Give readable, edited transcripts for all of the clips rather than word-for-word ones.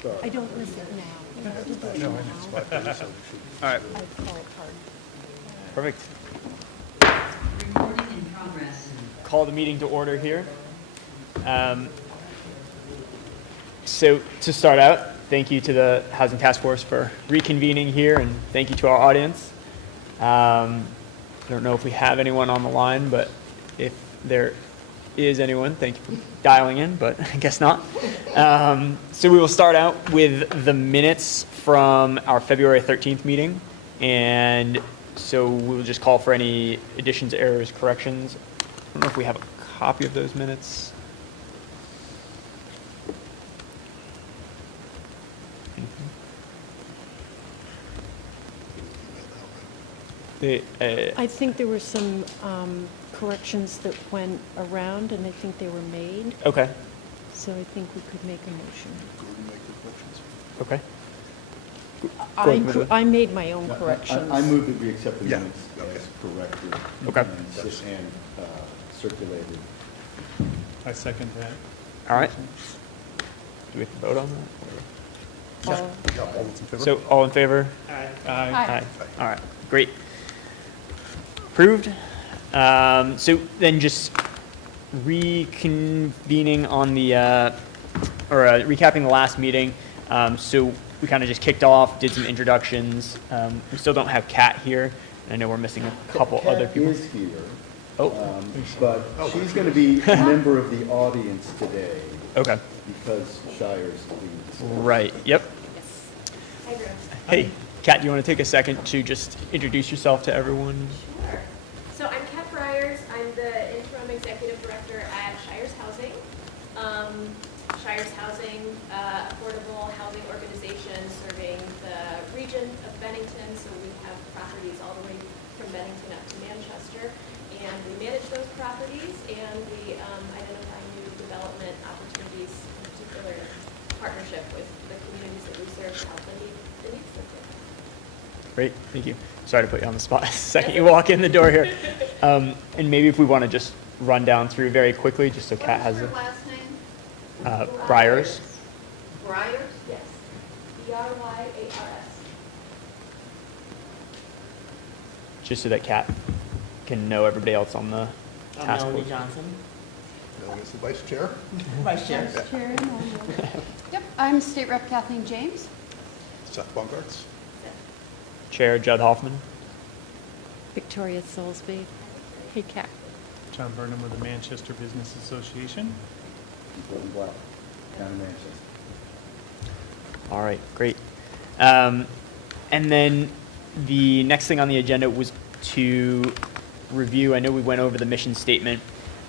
start. I don't miss it now. I have to do it No, now. I didn't spot that, so we should. All right, I fall apart. perfect. Recording in progress. Call the meeting to order here. So to start out, thank you to the Housing Task Force for reconvening here, and thank you to our audience. I don't know if we have anyone on the line, but if there is anyone, thank you for dialing in, but I guess not. So we will start out with the minutes from our February 13th meeting. And so we'll just call for any additions, errors, corrections. I don't know if we have a copy of those minutes. I think there were some corrections that went around, and I think they were made, Okay, so I think we could make a motion. Gordon make the corrections. okay. ahead, Melinda. I made my own I corrections. move that we accept the Yeah, minutes okay. as corrected. Okay. And circulated. I second that. All right. Do we have to vote on that? All- Yeah, all those in favor? So all in favor? Aye. Aye. All right, great. Approved. So then just reconvening on the, recapping the last meeting. So we kind of just kicked off, did some introductions. We still don't have Kat here, and I know we're missing a couple other Kat people. is here, Oh, but she's going to be a member of the audience today okay, because Shire's leads. right, yep. Hey, Kat, do you want to take a second to just introduce yourself to everyone? Sure. So I'm Kat Briers. I'm the interim executive director at Shires Housing. Shires Housing, affordable housing organization serving the region of Bennington. So we have properties all the way from Bennington up to Manchester. And we manage those properties and we identify new development opportunities, in particular partnership with the communities that we serve to help the needs of them. Great, thank you. Sorry to put you on the spot. Second you walk in the door here. And maybe if we want to just run down through very quickly, just so Kat has What it. is her last name? Briars. Briars? Yes. BRYARS. Just so that Kat can know everybody else on the I'm task Melanie force. Johnson, Melanie is the vice chair. Vice Chair. Vice Chair and all. Yep, I'm State Rep Kathleen James. Seth Bungartz. Chair Judd Hoffman. Victoria Soulsby. Hey, Kat. John Burnham with the Manchester Business Association. Gordon Black, Town of Manchester. All right, great. And then the next thing on the agenda was to review, I know we went over the mission statement,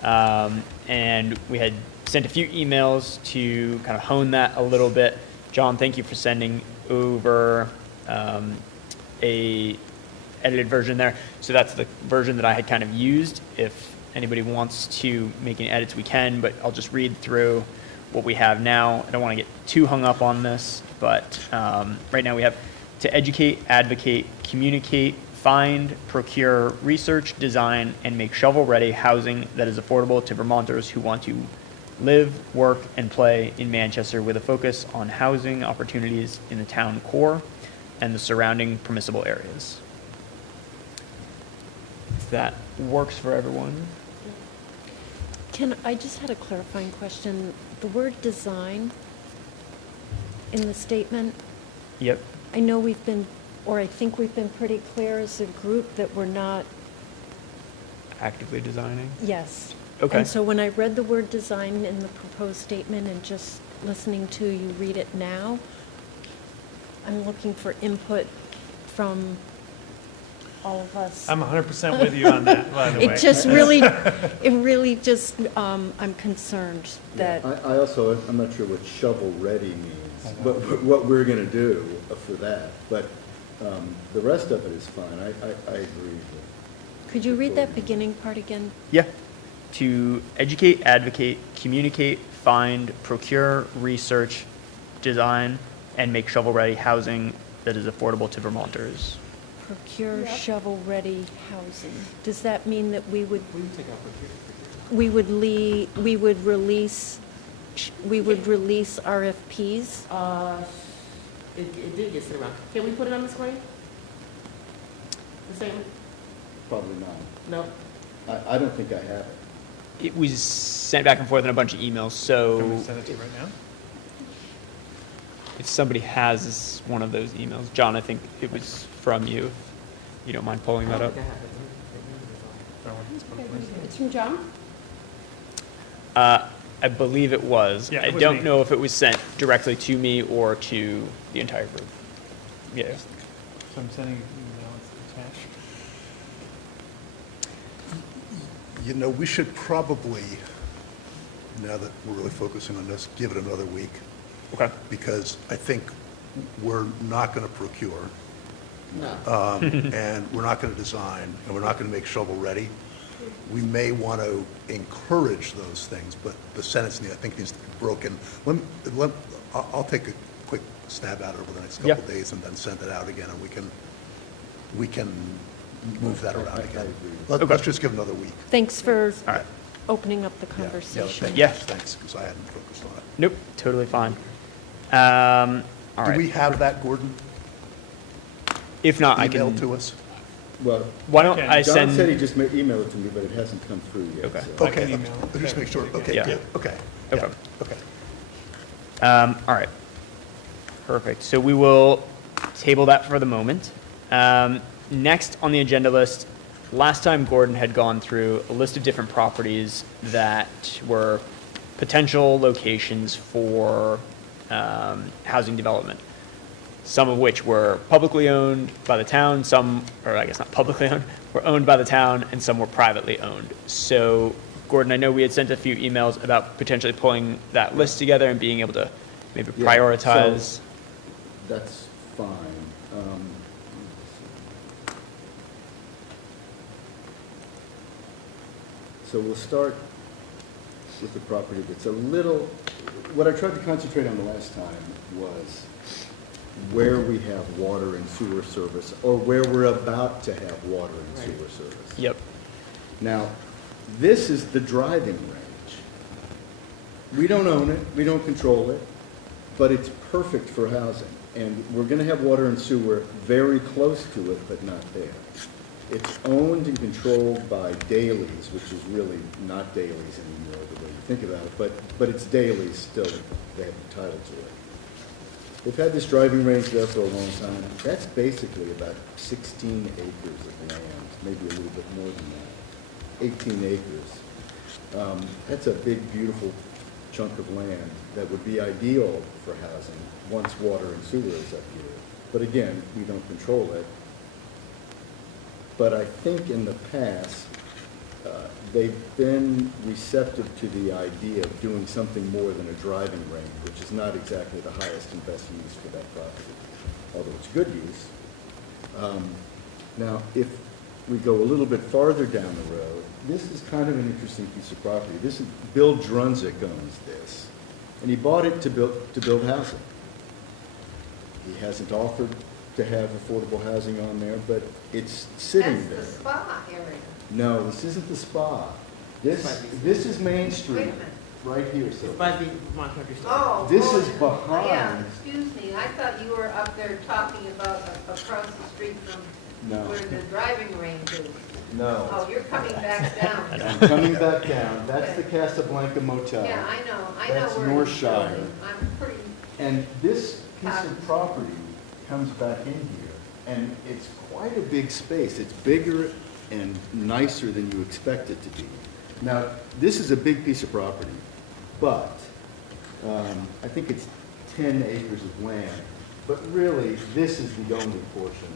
and we had sent a few emails to kind of hone that a little bit. John, thank you for sending over a edited version there. So that's the version that I had kind of used. If anybody wants to make any edits, we can, but I'll just read through what we have now. I don't want to get too hung up on this, but right now we have to educate, advocate, communicate, find, procure, research, design, and make shovel-ready housing that is affordable to Vermonters who want to live, work, and play in Manchester with a focus on housing opportunities in the town core and the surrounding permissible areas. If that works for everyone. I just had a clarifying question. The word design in the statement, Yep. I know we've been, or I think we've been pretty clear as a group that we're not, Actively designing. yes. Okay. And so when I read the word design in the proposed statement and just listening to you read it now, I'm looking for input from all of us. I'm 100% with you on that, by the way. It just really, it really just, I'm concerned that, I also, I'm not sure what shovel-ready means, but what we're going to do for that. But the rest of it is fine. I agree with. could you read that beginning part again? Yeah. To educate, advocate, communicate, find, procure, research, design, and make shovel-ready housing that is affordable to Vermonters. Procure shovel-ready housing. Does that mean that we would release we would release RFPs. It did get sent around. Can we put it on the screen? The same? Probably not. No? I don't think I have it. It was sent back and forth in a bunch of emails, Can we so send it to you right now? if somebody has one of those emails, John, I think it was from you, if you don't mind pulling that up. I have it. That one is Okay, probably- It's from John? I believe it was. Yeah, I it was don't me. know if it was sent directly to me or to the entire group. Yeah. So I'm sending you an email, it's attached. You know, we should probably, now that we're really focusing on this, give it another week, Okay. because I think we're not going to procure, No. and we're not going to design, and we're not going to make shovel-ready. We may want to encourage those things, but the sentence, I think, needs to be broken. I'll take a quick stab at it over the next Yeah. couple of days and then send it out again, and we can move that around I again. agree. Let's just give it another week. Thanks for All right. opening up the Yeah, conversation. Yeah. Thanks, because I hadn't focused on it. Nope, totally fine. All Do we right. have that, Gordon? If not, I Emailed can, to us? Well, why don't Okay. I John said he send, just emailed it to me, but it hasn't come through yet. Okay. so- I can Okay, email it. just make sure, okay, Yeah. good, okay. Okay. Yeah, okay. all right. Perfect. So we will table that for the moment. Next on the agenda list, last time Gordon had gone through a list of different properties that were potential locations for housing development. Some of which were publicly owned by the town, some, or I guess not publicly owned, were owned by the town, and some were privately owned. So, Gordon, I know we had sent a few emails about potentially pulling that list together and being able to maybe Yeah, prioritize. so That's fine. So we'll start with the property that's a little, what I tried to concentrate on the last time was where we have water and sewer service, or where we're about to have water and sewer service. Yep. Now, this is the driving range. We don't own it, we don't control it, but it's perfect for housing. And we're gonna have water and sewer very close to it, but not there. It's owned and controlled by Daley's, which is really not Daley's anymore, the way you think about it, but it's Daley's still, they have the title to it. We've had this driving range there for a long time. That's basically about 16 acres of land, maybe a little bit more than that, 18 acres. That's a big, beautiful chunk of land that would be ideal for housing once water and sewer is up here. But again, we don't control it. But I think in the past, they've been receptive to the idea of doing something more than a driving range, which is not exactly the highest and best use for that property, although it's good use. Now, if we go a little bit farther down the road, this is kind of an interesting piece of property. This is, Bill Drunzik owns this, and he bought it to build housing. He hasn't offered to have affordable housing on there, but it's sitting there. That's the spa area. No, this isn't the spa. This is Main Street, Wait a minute. right here, so. It's by the Vermont Country Store. Oh. This oh, is behind. Yeah, excuse me, I thought you were up there talking about across the street from No. where the driving range is. No. Oh, you're coming back down. I'm coming back down. That's the Casablanca Motel. Yeah, I know That's where North it's Shire. building. I'm pretty, And this piece of property comes back in here, and it's quite a big space. It's bigger and nicer than you expect it to be. Now, this is a big piece of property, but I think it's 10 acres of land. But really, this is the only portion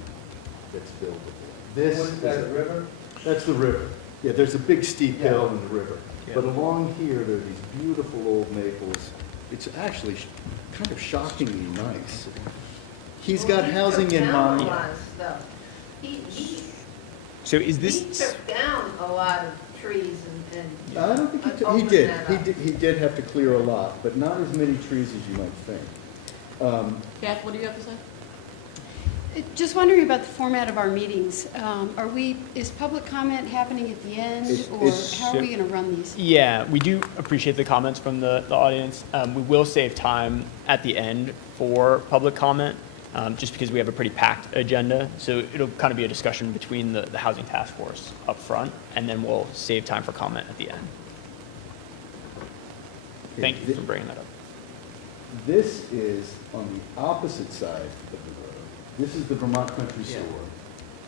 that's buildable. This is the river? That's the river. Yeah, there's a big steep hill in the river. But along here, there are these beautiful old maples. It's actually kind of shockingly nice. He's got housing in He took down a mind. lot of stuff. He So is this, took down a lot of trees and. I don't think he opened did. that up. He did have to clear a lot, but not as many trees as you might think. Kath, what do you have to say? Just wondering about the format of our meetings. Is public comment happening at the end, or how are we going to run these? Yeah, we do appreciate the comments from the audience. We will save time at the end for public comment, just because we have a pretty packed agenda. So it'll kind of be a discussion between the housing task force up front, and then we'll save time for comment at the end. Thank you for bringing that up. This is on the opposite side of the road. This is the Vermont Country Yeah. Store.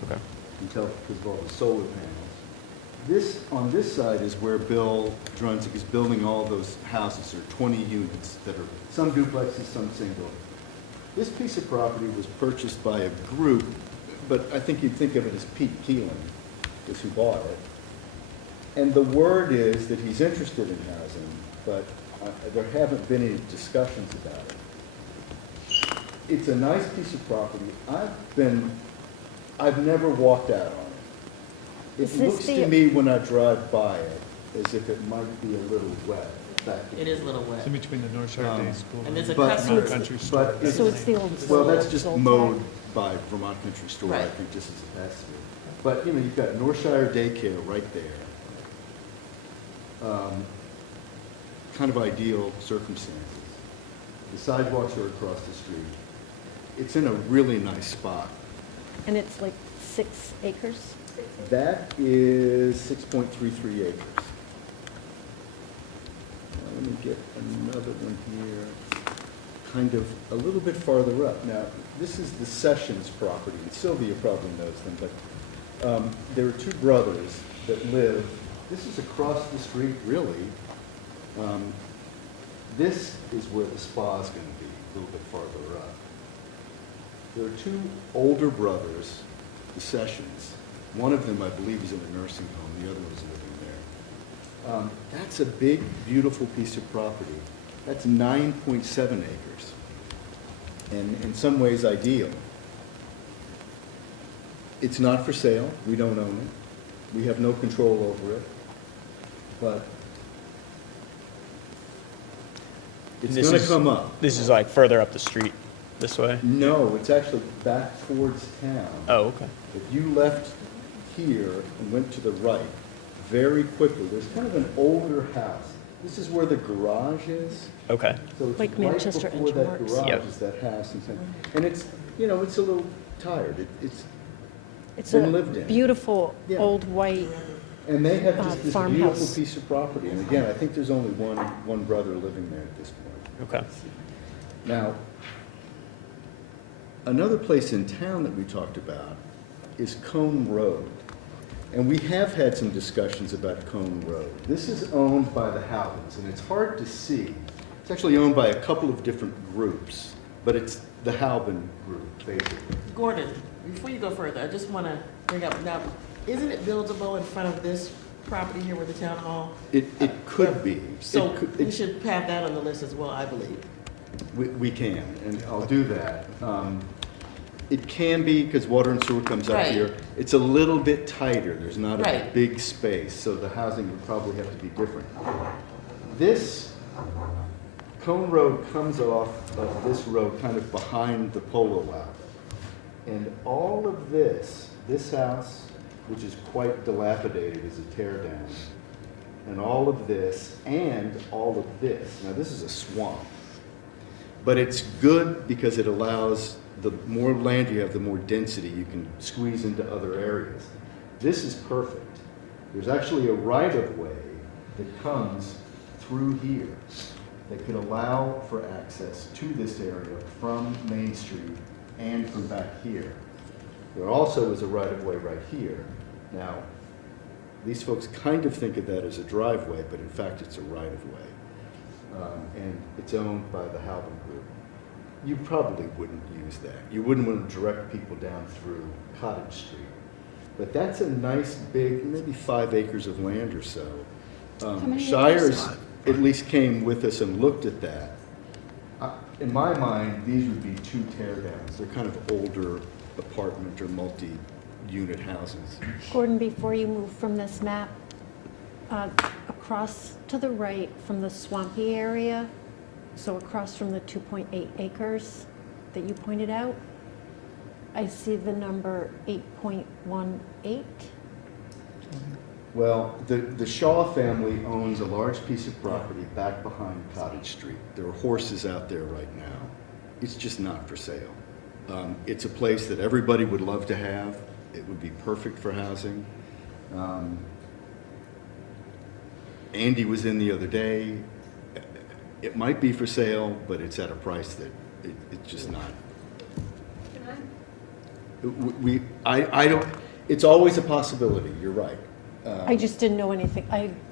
Okay. You can tell because of all the solar panels. On this side is where Bill Drunzig is building all those houses, or 20 units that are, some duplexes, some single. This piece of property was purchased by a group, but I think you'd think of it as Pete Keelan, is who bought it. And the word is that he's interested in housing, but there haven't been any discussions about it. It's a nice piece of property. I've never walked out on it. Is It this looks the- to me when I drive by it as if it might be a little wet. back there. It is a little wet. It's in between the North Shore Day School And there's a But- customer. Country Store. But it's- So it's the old. Well, that's just old mowed tag? by Vermont Country Store, I Right. think, just as a pass through. But, you know, you've got Northshire Daycare right there. Kind of ideal circumstances. The sidewalks are across the street. It's in a really nice spot. And it's like 6 acres? That is 6.33 acres. Now, let me get another one here, kind of a little bit farther up. Now, this is the Sessions property, and Sylvia probably knows them, but there are two brothers that live, this is across the street, really. This is where the spa is going to be, a little bit farther up. There are two older brothers, the Sessions. One of them, I believe, is in a nursing home. The other one is living there. That's a big, beautiful piece of property. That's 9.7 acres, and in some ways ideal. It's not for sale. We don't own it. We have no control over it. But it's This going to is- come up. This is like further up the street this way? No, it's actually back towards town. Oh, okay. If you left here and went to the right, very quickly, there's kind of an older house. This is where the garage is. Okay. So it's Like right Manchester before that Edgeworks. garage Yep. is that house. And it's, you know, it's a little tired. It's been a lived in. beautiful, Yeah. old white, And they have just this beautiful farmhouse. piece of property. And again, I think there's only one brother living there at this point. Okay. Now, another place in town that we talked about is Cone Road. And we have had some discussions about Cone Road. This is owned by the Howlands, and it's hard to see. It's actually owned by a couple of different groups, but it's the Halbin group, basically. Gordon, before you go further, I just want to bring up, now, isn't it buildable in front of this property here with the town hall? It could be. So It could- we should have that on the list as well, I believe. We can, and I'll do that. It can be, because water and sewer comes up Right. here. It's a little bit tighter. There's not a Right. big space, so the housing would probably have to be different. This Cone Road comes off of this road kind of behind the polo outlet. And all of this house, which is quite dilapidated, is a tear down. And all of this, and all of this. Now, this is a swamp. But it's good because it allows, the more land you have, the more density you can squeeze into other areas. This is perfect. There's actually a right-of-way that comes through here that could allow for access to this area from Main Street and from back here. There also is a right-of-way right here. Now, these folks kind of think of that as a driveway, but in fact, it's a right-of-way. And it's owned by the Halbin Group. You probably wouldn't use that. You wouldn't want to direct people down through Cottage Street. But that's a nice big, maybe 5 acres of land or so. many Shires acres? at least came with us and looked at that. In my mind, these would be 2 tear downs. They're kind of older apartment or multi-unit houses. Gordon, before you move from this map, across to the right from the swampy area, so across from the 2.8 acres that you pointed out, I see the number 8.18. Well, the Shaw family owns a large piece of property back behind Cottage Street. There are horses out there right now. It's just not for sale. It's a place that everybody would love to have. It would be perfect for housing. Andy was in the other day. It might be for sale, but it's at a price that it's just not. I don't, it's always a possibility, you're right. I just didn't know anything.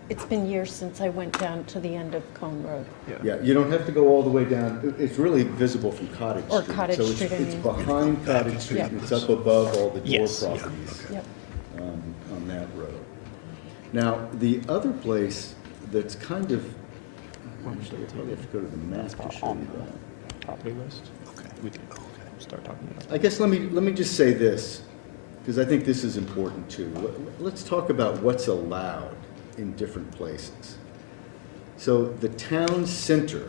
It's been years since I went down to the end of Cone Road. Yeah, you don't have to go all the way down. It's really visible from Cottage Or Street. Cottage So Street, I it's mean. behind Cottage Street, Yep. and it's up above all the door Yes. properties Yep. on that road. Now, the other place that's kind of, actually, I probably have to go to the map to show you that. Property list? Okay. We can start talking about I guess let me just say this, because I think this is important too. Let's talk about what's allowed in different places. So the town center,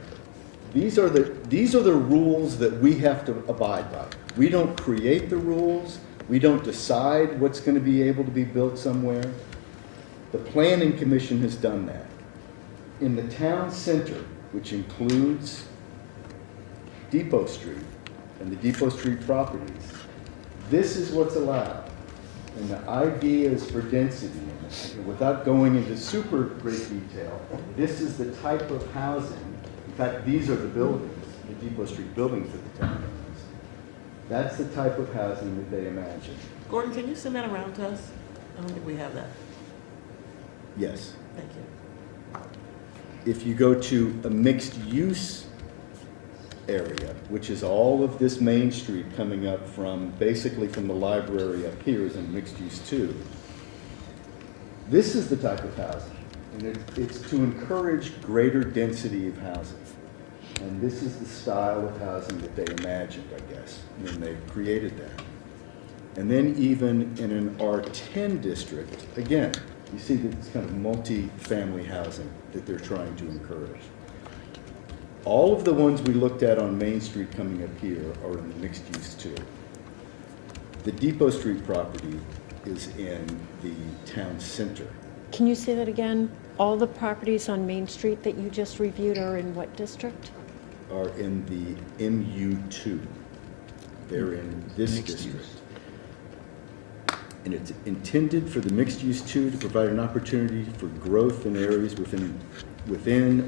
these are the rules that we have to abide by. We don't create the rules. We don't decide what's going to be able to be built somewhere. The Planning Commission has done that. In the town center, which includes Depot Street and the Depot Street properties, this is what's allowed. And the ideas for density, without going into super great detail, this is the type of housing. In fact, these are the buildings, the Depot Street buildings that the town owns. That's the type of housing that they imagine. Gordon, can you send that around to us? I don't think we have that. Yes. Thank you. If you go to a mixed-use area, which is all of this Main Street coming up from, basically from the library up here is in mixed-use too. This is the type of housing, and it's to encourage greater density of housing. And this is the style of housing that they imagined, I guess, when they created that. And then even in an R10 district, again, you see that it's kind of multi-family housing that they're trying to encourage. All of the ones we looked at on Main Street coming up here are in the mixed use too. The Depot Street property is in the town center. Can you say that again? All the properties on Main Street that you just reviewed are in what district? Are in the MU2. They're in this district. And it's intended for the mixed use two to provide an opportunity for growth in areas within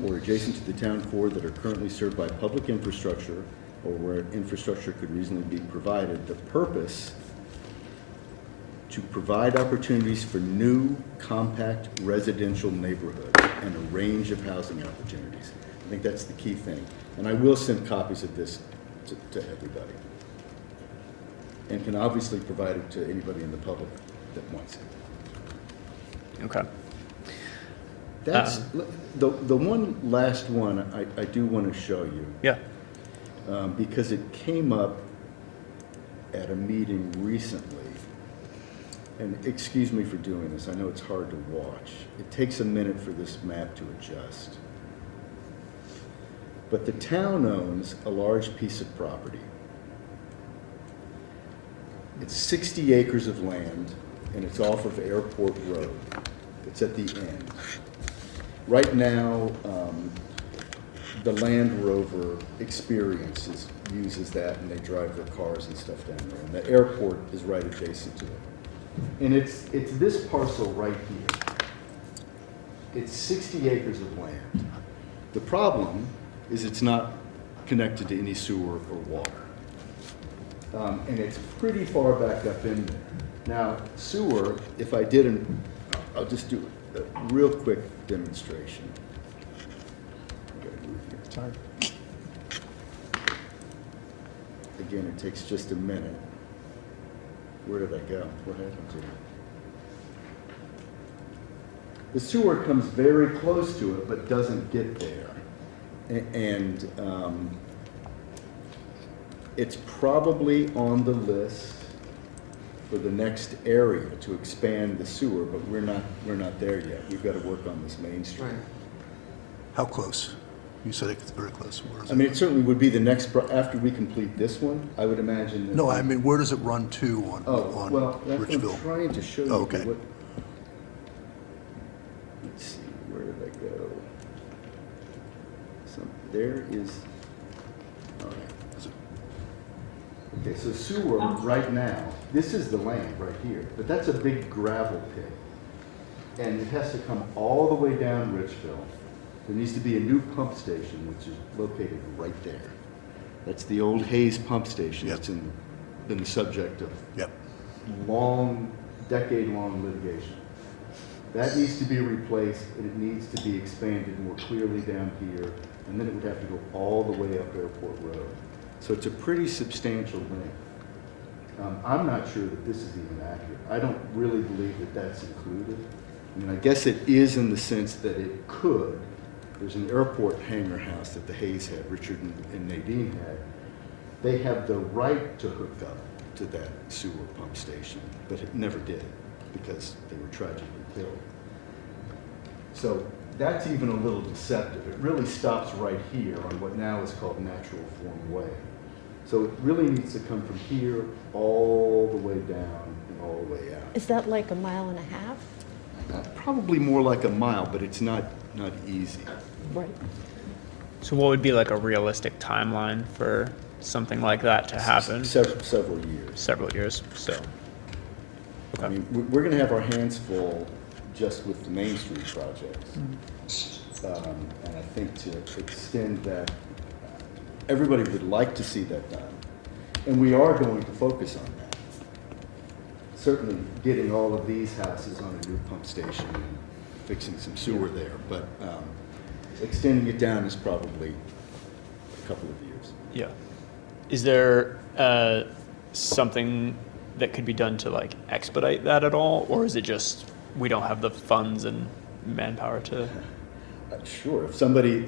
or adjacent to the town core that are currently served by public infrastructure or where infrastructure could reasonably be provided. The purpose, to provide opportunities for new compact residential neighborhoods and a range of housing opportunities. I think that's the key thing. And I will send copies of this to everybody. And can obviously provide it to anybody in the public that wants it. Okay. That's, the one last one I do want to show you. Yeah. Because it came up at a meeting recently. And excuse me for doing this, I know it's hard to watch. It takes a minute for this map to adjust. But the town owns a large piece of property. It's 60 acres of land, and it's off of Airport Road. It's at the end. Right now, the Land Rover Experience uses that, and they drive their cars and stuff down there. And the airport is right adjacent to it. And it's this parcel right here. It's 60 acres of land. The problem is it's not connected to any sewer or water. And it's pretty far back up in there. Now, sewer, if I did I'll just do a real quick demonstration. I gotta move here. Sorry. Again, it takes just a minute. Where did I go? What happened to it? The sewer comes very close to it, but doesn't get there. And it's probably on the list for the next area to expand the sewer, but we're not there yet. We've got to work on this Main Street. Right. How close? You said it's very close. Where is I it? mean, it certainly would be the next, after we complete this one, I would imagine that. No, I mean, where does it run to Oh, on well, that's what Richville? I'm trying to show you. Oh, okay. Let's see, where did I go? So, there is, all right. Is it- Okay, so sewer right now, this is the land right here, but that's a big gravel pit. And it has to come all the way down Richville. There needs to be a new pump station, which is located right there. That's the old Hayes pump station. Yep. It's been the subject of Yep. long, decade-long litigation. That needs to be replaced, and it needs to be expanded more clearly down here, and then it would have to go all the way up Airport Road. So it's a pretty substantial length. I'm not sure that this is even accurate. I don't really believe that that's included. I mean, I guess it is in the sense that it could. There's an airport hangar house that the Hayes had, Richard and Nadine had. They have the right to hook up to that sewer pump station, but it never did because they were tragically killed. So that's even a little deceptive. It really stops right here on what now is called Natural Form Way. So it really needs to come from here all the way down and all the way out. Is that like a mile and a half? Probably more like a mile, but it's not easy. Right. So what would be like a realistic timeline for something like that to happen? Several years. Several years, so. I Okay. mean, we're going to have our hands full just with the Main Street projects. And I think to extend that, everybody would like to see that done. And we are going to focus on that. Certainly getting all of these houses on a new pump station and fixing some sewer there. But extending it down is probably a couple of years. Yeah. Is there something that could be done to like expedite that at all? Or is it just, we don't have the funds and manpower to? Sure, if somebody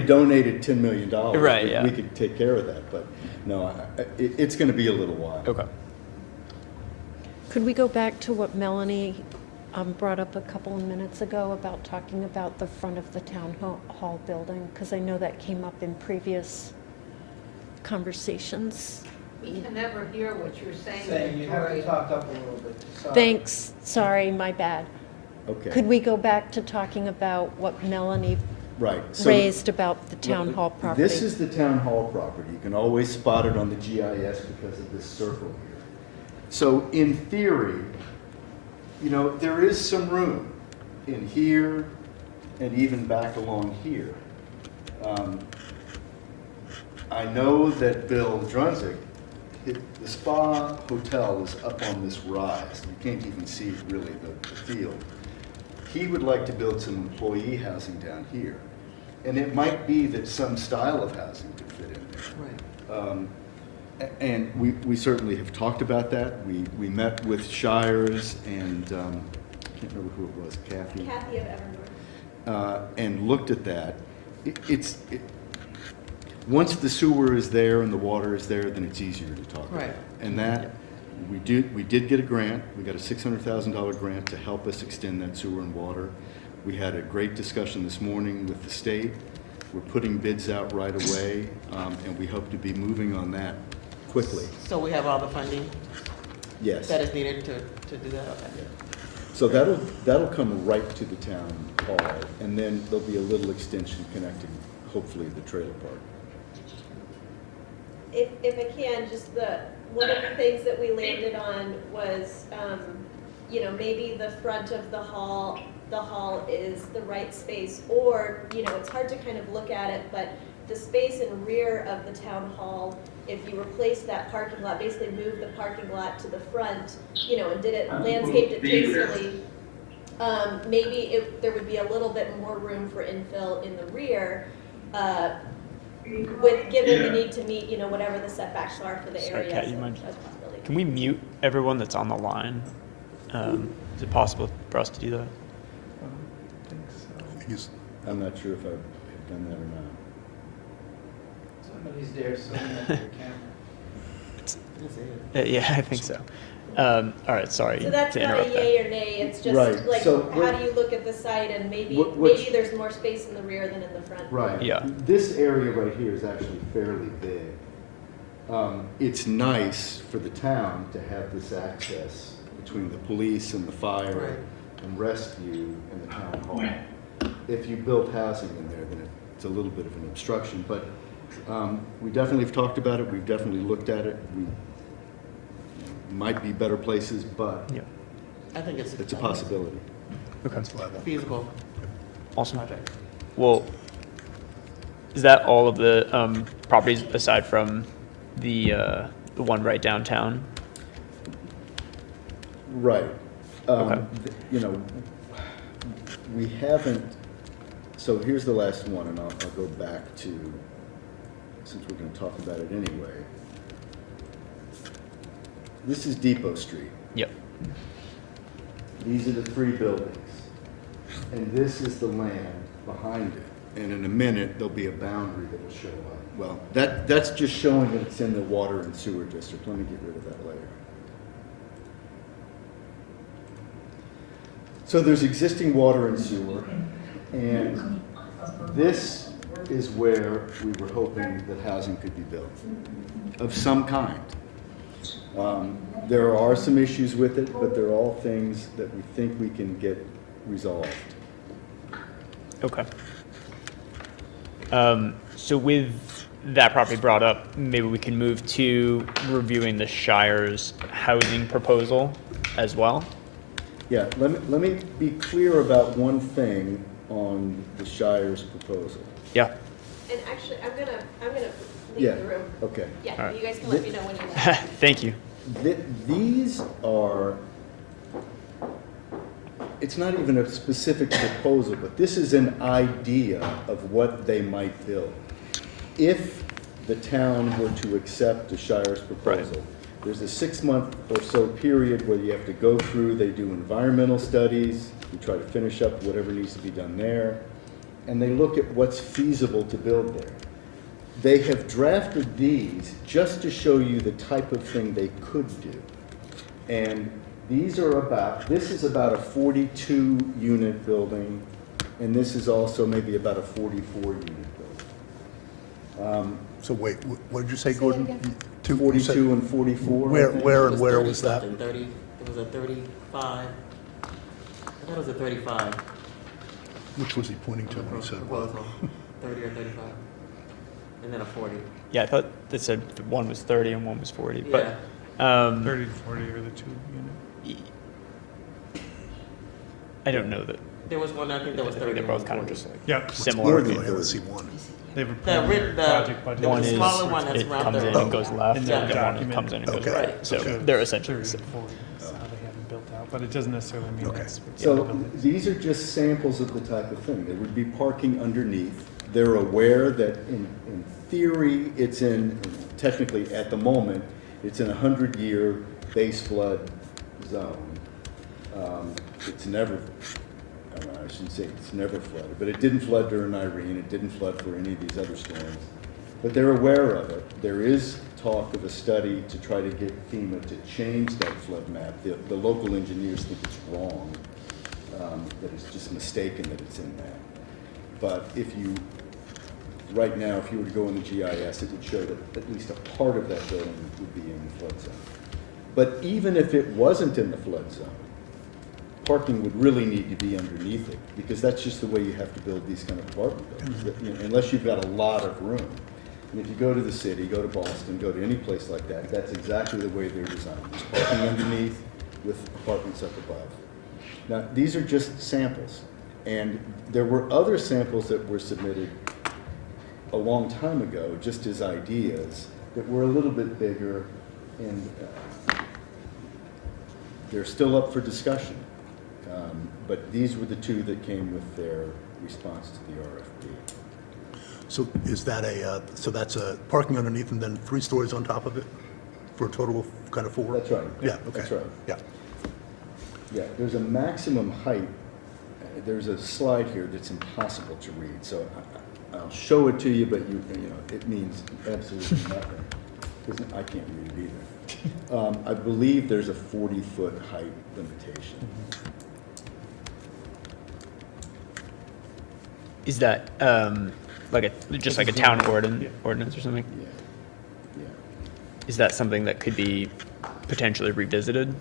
donated $10 million, Right, yeah. we could take care of that. But no, it's going to be a little while. Okay. Could we go back to what Melanie brought up a couple of minutes ago about talking about the front of the town hall building? Because I know that came up in previous conversations. We can never hear what you're saying. Say, you have to Victoria. talk up a little bit. Sorry. Thanks, sorry, my bad. Okay. Could we go back to talking about what Melanie Right. So raised about the town hall property? This is the town hall property. You can always spot it on the GIS because of this circle here. So in theory, you know, there is some room in here and even back along here. I know that Bill Drunzig, the Spa Hotel is up on this rise. You can't even see really the field. He would like to build some employee housing down here. And it might be that some style of housing could fit in there. Right. And we certainly have talked about that. We met with Shires and, I can't remember who it was, Kathy? Kathy of Evernorth. And looked at that. Once the sewer is there and the water is there, then it's easier to talk about. Right. And that, we did get a grant. We got a $600,000 grant to help us extend that sewer and water. We had a great discussion this morning with the state. We're putting bids out right away, and we hope to be moving on that quickly. So we have all the funding Yes. that is needed to do that? Okay. So that'll come right to the town hall, and then there'll be a little extension connecting, hopefully, the trailer park. If I can, just one of the things that we landed on was, maybe the front of the hall is the right space, or, it's hard to kind of look at it, but the space in rear of the town hall, if you replaced that parking lot, basically moved the parking lot to the front, and did it, landscaped it tastefully, maybe there would be a little bit more room for infill in the rear, given the need to meet, whatever the setbacks are for the Sorry, area. Kat, you so mind? that's a possibility. Can we mute everyone that's on the line? Is it possible for us to do that? I don't think so. He's- I'm not sure if I've done that or not. Somebody's there, so you have your camera. That's it. Yeah, I think so. All right, sorry So that's to not interrupt a there. yay or nay, it's Right, just like, so how do you look at the site and maybe, Which- maybe there's more space in the rear than in the front. Right. Yeah. This area right here is actually fairly big. It's nice for the town to have this access between the police and the fire Right. and rescue and the town hall. If you build housing in there, then it's a little bit of an obstruction, but we definitely have talked about it, we've definitely looked at it. We might be better places, but Yeah. I think it's it's a possibility. That's viable. feasible Awesome. project. Well, is that all of the properties aside from the one right downtown? Right. Okay. You know, we haven't, so here's the last one, and I'll go back to, since we're gonna talk about it anyway. This is Depot Street. Yep. These are the three buildings. And this is the land behind it. And in a minute, there'll be a boundary that will show up. Well, that's just showing that it's in the water and sewer district. Let me get rid of that later. So there's existing water and sewer, and this is where we were hoping that housing could be built, of some kind. There are some issues with it, but they're all things that we think we can get resolved. Okay. So with that property brought up, maybe we can move to reviewing the Shire's housing proposal as well. Yeah, let me be clear about one thing on the Shire's proposal. Yeah. And actually, I'm gonna leave Yeah, the room. okay. Yeah, All right. you guys can let me know when you're done. Thank you. These are, it's not even a specific proposal, but this is an idea of what they might build. If the town were to accept the Shire's proposal, there's a 6-month or so period where you have to go through, they do environmental studies, we try to finish up whatever needs to be done there, and they look at what's feasible to build there. They have drafted these just to show you the type of thing they could do. And these are about, this is about a 42-unit building, and this is also maybe about a 44-unit building. So wait, what did you say, Say Gordon? that again. 42 and 44. I think. Where and It where 30 was that? something, 30, it was a 35. I thought it was a 35. Which was he pointing to when he said what? Proposal, 30 or 35. And then a 40. Yeah, I thought they said one was 30 and one was 40, but, Yeah. 30 to 40 are the two unit. I don't know that. There was one, I think that was I 30. think they're and both kind of 40. just like Yep. similar. than Oh, yeah, let's see one. They have a The, preliminary project budget. One the is, smaller one that's it around comes in 30. and goes left, In and that the one that document. comes in and goes Okay. right. So Shows they're essentially 30 the to same. 40 is how they have them built out, but it doesn't necessarily mean Okay. that's what's in the So buildings. these are just samples of the type of thing. There would be parking underneath. They're aware that in theory, it's in, technically at the moment, it's in a 100-year base flood zone. It's never, I shouldn't say it's never flooded, but it didn't flood during Irene. It didn't flood for any of these other storms. But they're aware of it. There is talk of a study to try to get FEMA to change that flood map. The local engineers think it's wrong, that it's just mistaken that it's in that. But if you, right now, if you were to go in the GIS, it would show that at least a part of that building would be in the flood zone. But even if it wasn't in the flood zone, parking would really need to be underneath it, because that's just the way you have to build these kind of apartment buildings, that, you know, unless you've got a lot of room. And if you go to the city, go to Boston, go to any place like that, that's exactly the way they're designed. There's parking underneath with apartments up above. Now, these are just samples, and there were other samples that were submitted a long time ago, just as ideas, that were a little bit bigger, and they're still up for discussion. But these were the two that came with their response to the RFP. So is that so that's a parking underneath and then 3 stories on top of it for a total of kind of 4? That's right. Yeah, okay. That's right. Yeah. Yeah, there's a maximum height. There's a slide here that's impossible to read, so I'll show it to you, but you know, it means absolutely nothing. 'Cause I can't read it either. I believe there's a 40-foot height limitation. Is that like a town ordinance or something? Yeah, yeah. Is that something that could be potentially revisited?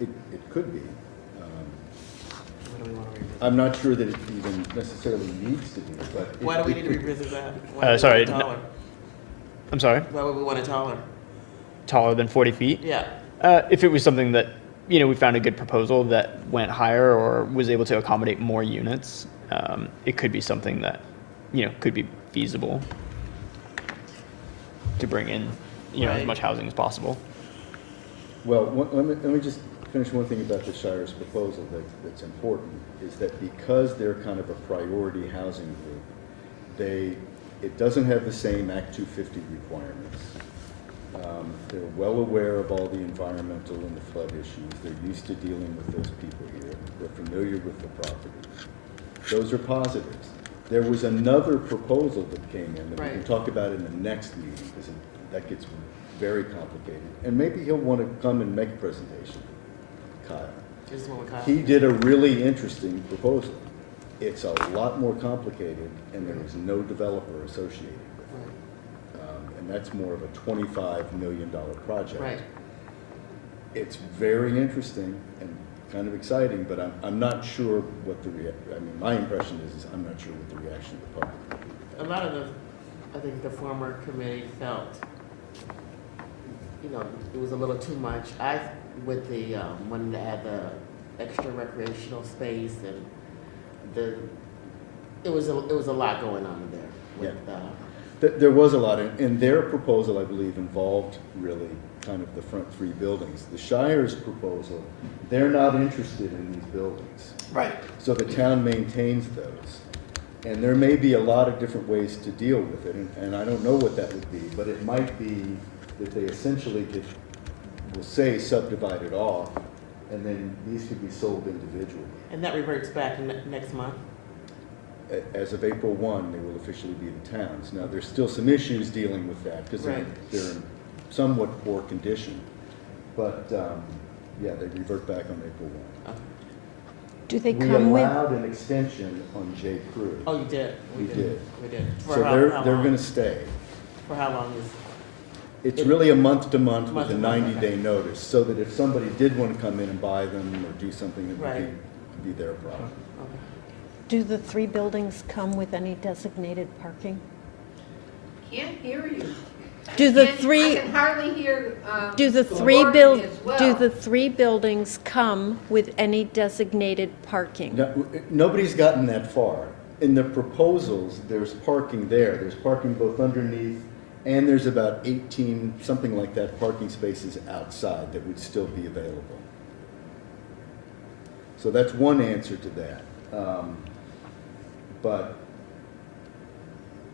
It could be. What do we want to revisit? I'm not sure that it even necessarily needs to be, but. Why do we it need to could- revisit that? Why do we Sorry, want it taller? I'm sorry, Why would we want it taller? taller than 40 feet? Yeah. If it was something that, we found a good proposal that went higher or was able to accommodate more units, it could be something that, could be feasible to bring in, as Right. much housing as possible. Well, let me just finish one thing about the Shire's proposal that's important, is that because they're kind of a priority housing group, it doesn't have the same Act 250 requirements. They're well aware of all the environmental and the flood issues. They're used to dealing with those people here. They're familiar with the properties. Those are positives. There was another proposal that came in that we can Right. talk about in the next meeting, because that gets very complicated. And maybe he'll want to come and make a presentation, Kyle. This is what we call He did a really interesting proposal. It's a lot more complicated, and there is no developer associated with it. And that's more of a $25 million project. Right. It's very interesting and kind of exciting, but I'm not sure what my impression is I'm not sure what the reaction of the public will be. A lot of I think the former committee felt, it was a little too much. With the, wanting to add the extra recreational space and it was a lot going on there. There was a lot, and their proposal, I believe, involved really kind of the front three buildings. The Shire's proposal, they're not interested in these buildings. Right. So the town maintains those. And there may be a lot of different ways to deal with it, and I don't know what that would be, but it might be that they essentially will say subdivide it off, and then these could be sold individually. And that reverts back next month? As of April 1, they will officially be the towns. Now, there's still some issues dealing with that, because Right. they're in somewhat poor condition. But, yeah, they revert back on April 1. Do they We come with, allowed an extension on J. Crew. Oh, you did? We did. We did. So For how they're long? going to stay. For how long is? It's really a month-to-month with a Month-to-month, 90-day notice, so that if somebody did want to come in and buy them or do something, it Right. would be their problem. Okay. do the 3 buildings come with any designated parking? Can't hear you. Do the I 3, can hardly hear, do the Courtney 3 as well. do the 3 buildings come with any designated parking? No, nobody's gotten that far. In the proposals, there's parking there. There's parking both underneath, and there's about 18, something like that, parking spaces outside that would still be available. So that's one answer to that. But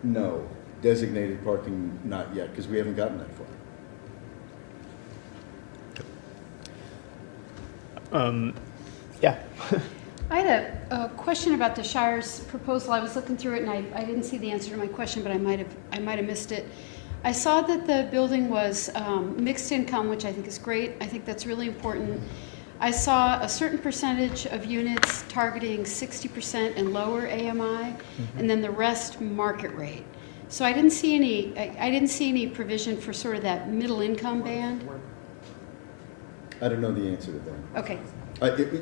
no, designated parking, not yet, because we haven't gotten that far. Yeah. I had a question about the Shire's proposal. I was looking through it and I didn't see the answer to my question, but I might have missed it. I saw that the building was mixed income, which I think is great. I think that's really important. I saw a certain percentage of units targeting 60% and lower AMI, and then the rest market rate. So I didn't see any provision for sort of that middle income band. I don't know the answer to that. Okay.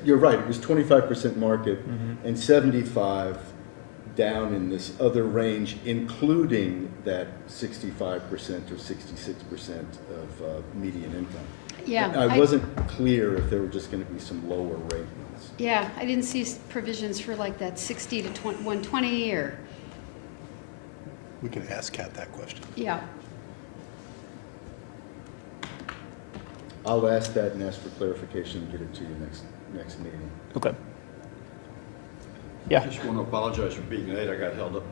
You're right, it was 25% market and 75 down in this other range, including that 65% or 66% of median income. Yeah. I wasn't clear if there were just going to be some lower rate ones. Yeah, I didn't see provisions for like that 60 to 120 or, We can ask Kat that question. yeah. I'll ask that and ask for clarification and get it to you next meeting. Okay. Yeah. I just want to apologize for being late. I got held up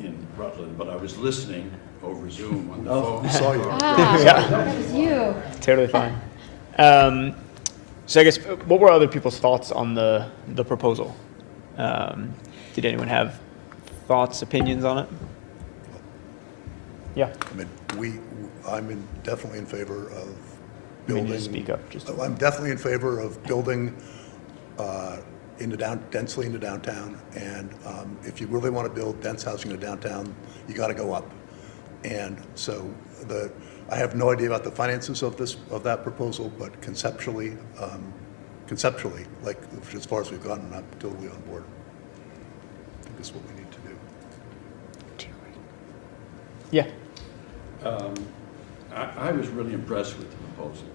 in Rutland, but I was listening over Zoom on the phone. We saw you. Ah, Yeah. that was you. Totally fine. So I guess, what were other people's thoughts on the proposal? Did anyone have thoughts, opinions on it? Yeah. I mean, I'm definitely in favor of You building. need to speak up, just- I'm definitely in favor of building densely into downtown, and if you really want to build dense housing in downtown, you got to go up. And so I have no idea about the finances of that proposal, but conceptually, like as far as we've gotten, I'm totally on board. I think this is what we need to do. Yeah. I was really impressed with the proposal.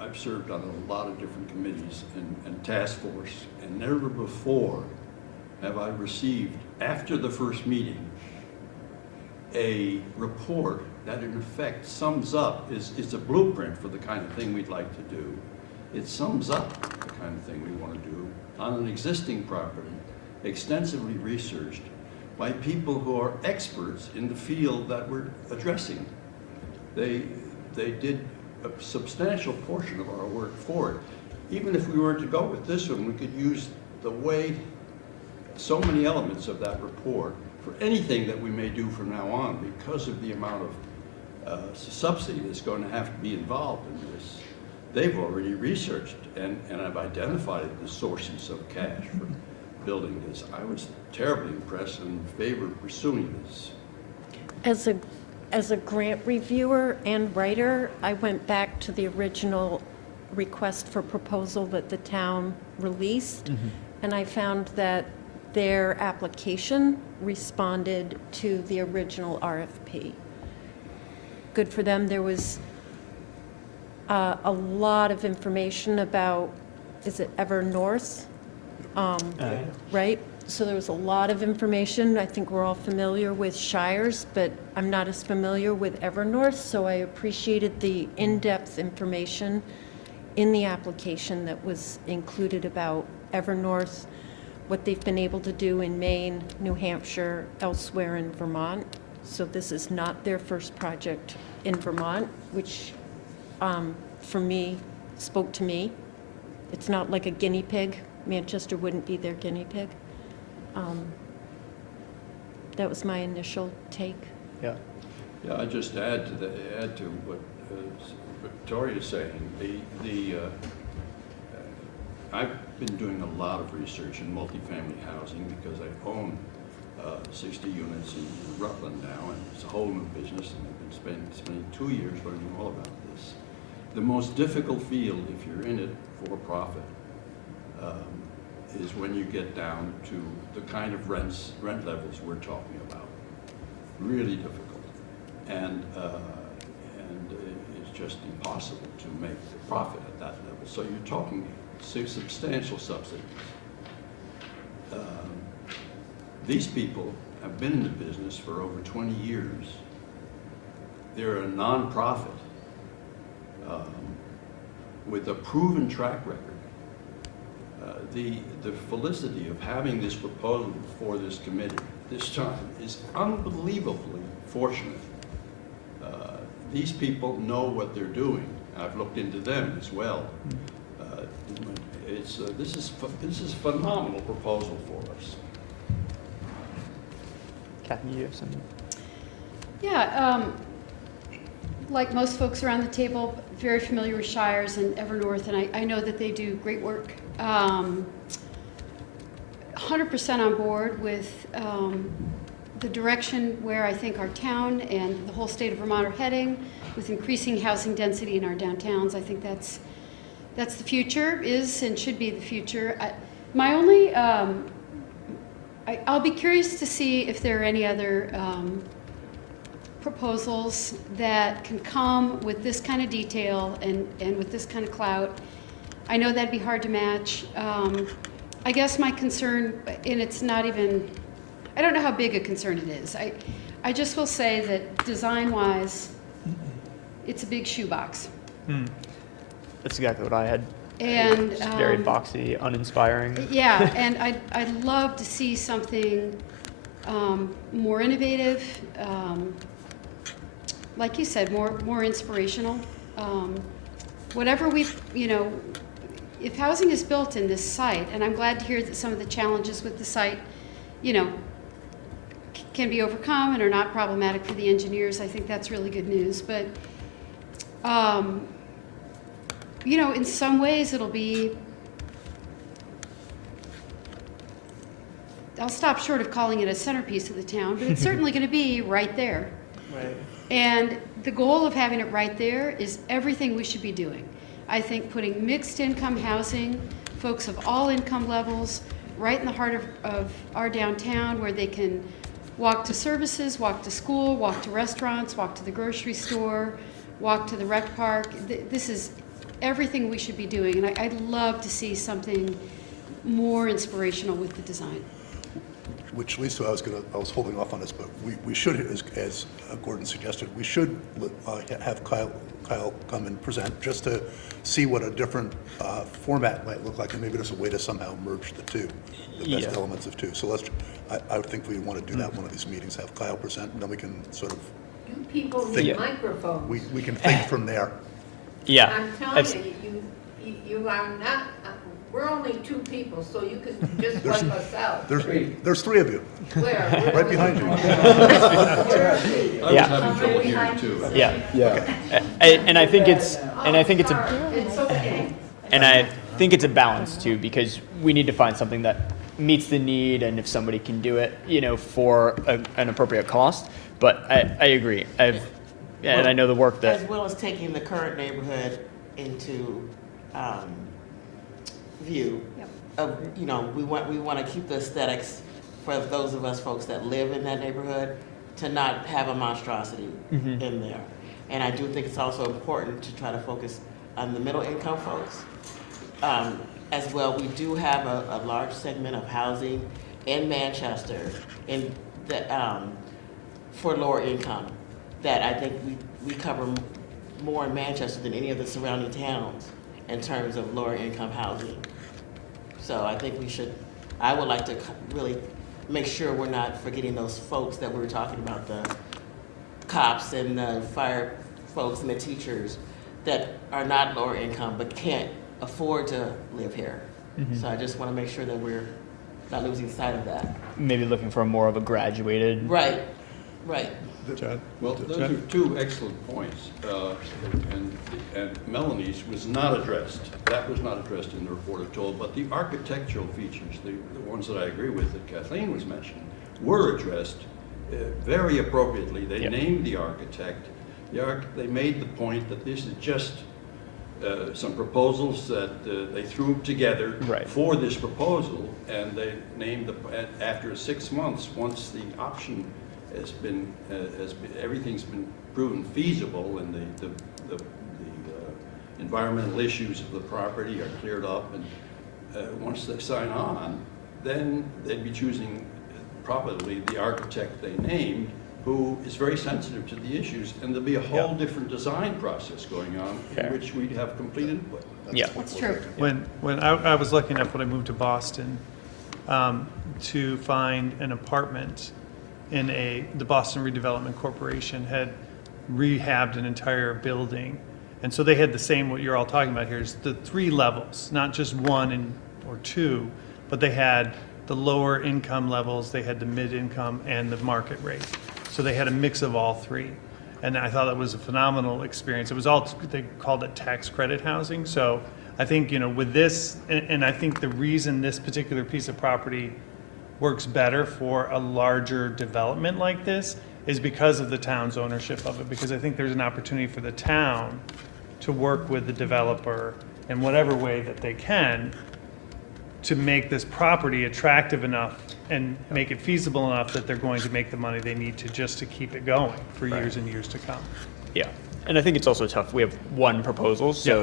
I've served on a lot of different committees and task force, and never before have I received, after the first meeting, a report that in effect sums up, is a blueprint for the kind of thing we'd like to do. It sums up the kind of thing we want to do on an existing property, extensively researched by people who are experts in the field that we're addressing. They did a substantial portion of our work for it. Even if we were to go with this one, we could use the way so many elements of that report for anything that we may do from now on because of the amount of subsidy that's going to have to be involved in this. They've already researched and have identified the sources of cash for building this. I was terribly impressed and in favor of pursuing this. As a grant reviewer and writer, I went back to the original request for proposal that the town released, and I found that their application responded to the original RFP. Good for them. There was a lot of information about, is it Evernorth? Right? So there was a lot of information. I think we're all familiar with Shires, but I'm not as familiar with Evernorth, so I appreciated the in-depth information in the application that was included about Evernorth, what they've been able to do in Maine, New Hampshire, elsewhere in Vermont. So this is not their first project in Vermont, which for me, spoke to me. It's not like a guinea pig. Manchester wouldn't be their guinea pig. That was my initial take. Yeah. Yeah, I just add to what Victoria's saying. I've been doing a lot of research in multifamily housing because I own 60 units in Rutland now, and it's a whole new business, and I've been spending 2 years learning all about this. The most difficult field, if you're in it for profit, is when you get down to the kind of rent levels we're talking about. Really difficult, and it's just impossible to make the profit at that level. So you're talking substantial subsidies. These people have been in the business for over 20 years. They're a nonprofit with a proven track record. The felicity of having this proposal before this committee this time is unbelievably fortunate. These people know what they're doing. I've looked into them as well. This is a phenomenal proposal for us. Kathy, you have something? Yeah, like most folks around the table, very familiar with Shires and Evernorth, and I know that they do great work. 100% on board with the direction where I think our town and the whole state of Vermont are heading with increasing housing density in our downtowns. I think that's the future, is and should be the future. My only, I'll be curious to see if there are any other proposals that can come with this kind of detail and with this kind of clout. I know that'd be hard to match. I guess my concern, and it's not even, I don't know how big a concern it is. I just will say that design-wise, it's a big shoebox. That's exactly what I had. And Just very boxy, uninspiring. yeah, and I'd love to see something more innovative, like you said, more inspirational. Whatever we've, if housing is built in this site, and I'm glad to hear that some of the challenges with the site, can be overcome and are not problematic for the engineers. I think that's really good news. But You know, in some ways it'll be, I'll stop short of calling it a centerpiece of the town, but it's certainly going to be right there. Right. And the goal of having it right there is everything we should be doing. I think putting mixed income housing, folks of all income levels, right in the heart of our downtown where they can walk to services, walk to school, walk to restaurants, walk to the grocery store, walk to the rec park. This is everything we should be doing. And I'd love to see something more inspirational with the design. Which leads to, I was holding off on this, but we should, as Gordon suggested, we should have Kyle come and present, just to see what a different format might look like, and maybe there's a way to somehow merge the two, the best elements of two. So I would think we want to do that one of these meetings, have Kyle present, and then we can sort of You people need microphones. we can think from there. Yeah. I'm telling you are not, we're only 2 people, so you can just wipe us out. There's 3 of you, Where? right behind you. I was Yeah. having trouble hearing too. Yeah. Yeah. And I think it's It's okay. and I think it's a balance too, because we need to find something that meets the need, and if somebody can do it, you know, for an appropriate cost. But I agree. And I know the work that As well as taking the current neighborhood into view of, you know, we want to keep the aesthetics for those of us folks that live in that neighborhood to not have a monstrosity in there. And I do think it's also important to try to focus on the middle income folks. As well, we do have a large segment of housing in Manchester in the, for lower income that I think we cover more in Manchester than any of the surrounding towns in terms of lower income housing. So I think I would like to really make sure we're not forgetting those folks that we were talking about, the cops and the fire folks and the teachers that are not lower income but can't afford to live here. So I just want to make sure that we're not losing sight of that. maybe looking for more of a graduated. Right. Well, those are 2 excellent points, and Melanie's was not addressed. That was not addressed in the report at all, but the architectural features, the ones that I agree with that Kathleen was mentioning, were addressed very appropriately. They named the architect. They made the point that this is just some proposals that they threw together for this proposal, and they named after 6 months, once the option everything's been proven feasible, and the environmental issues of the property are cleared up, and once they sign on, then they'd be choosing probably the architect they named, who is very sensitive to the issues, and there'll be a whole different design process going on in which we'd have complete input. That's true. When I was lucky enough when I moved to Boston to find an apartment in the Boston Redevelopment Corporation had rehabbed an entire building. And so they had the same, what you're all talking about here, is the 3 levels, not just 1 or 2, but they had the lower income levels, they had the mid-income, and the market rate. So they had a mix of all 3. And I thought that was a phenomenal experience. It was they called it tax credit housing. So I think, you know, with this, and I think the reason this particular piece of property works better for a larger development like this is because of the town's ownership of it, because I think there's an opportunity for the town to work with the developer in whatever way that they can to make this property attractive enough and make it feasible enough that they're going to make the money they need to just to keep it going for years and years to come. Yeah. And I think it's also tough. We have 1 proposal, so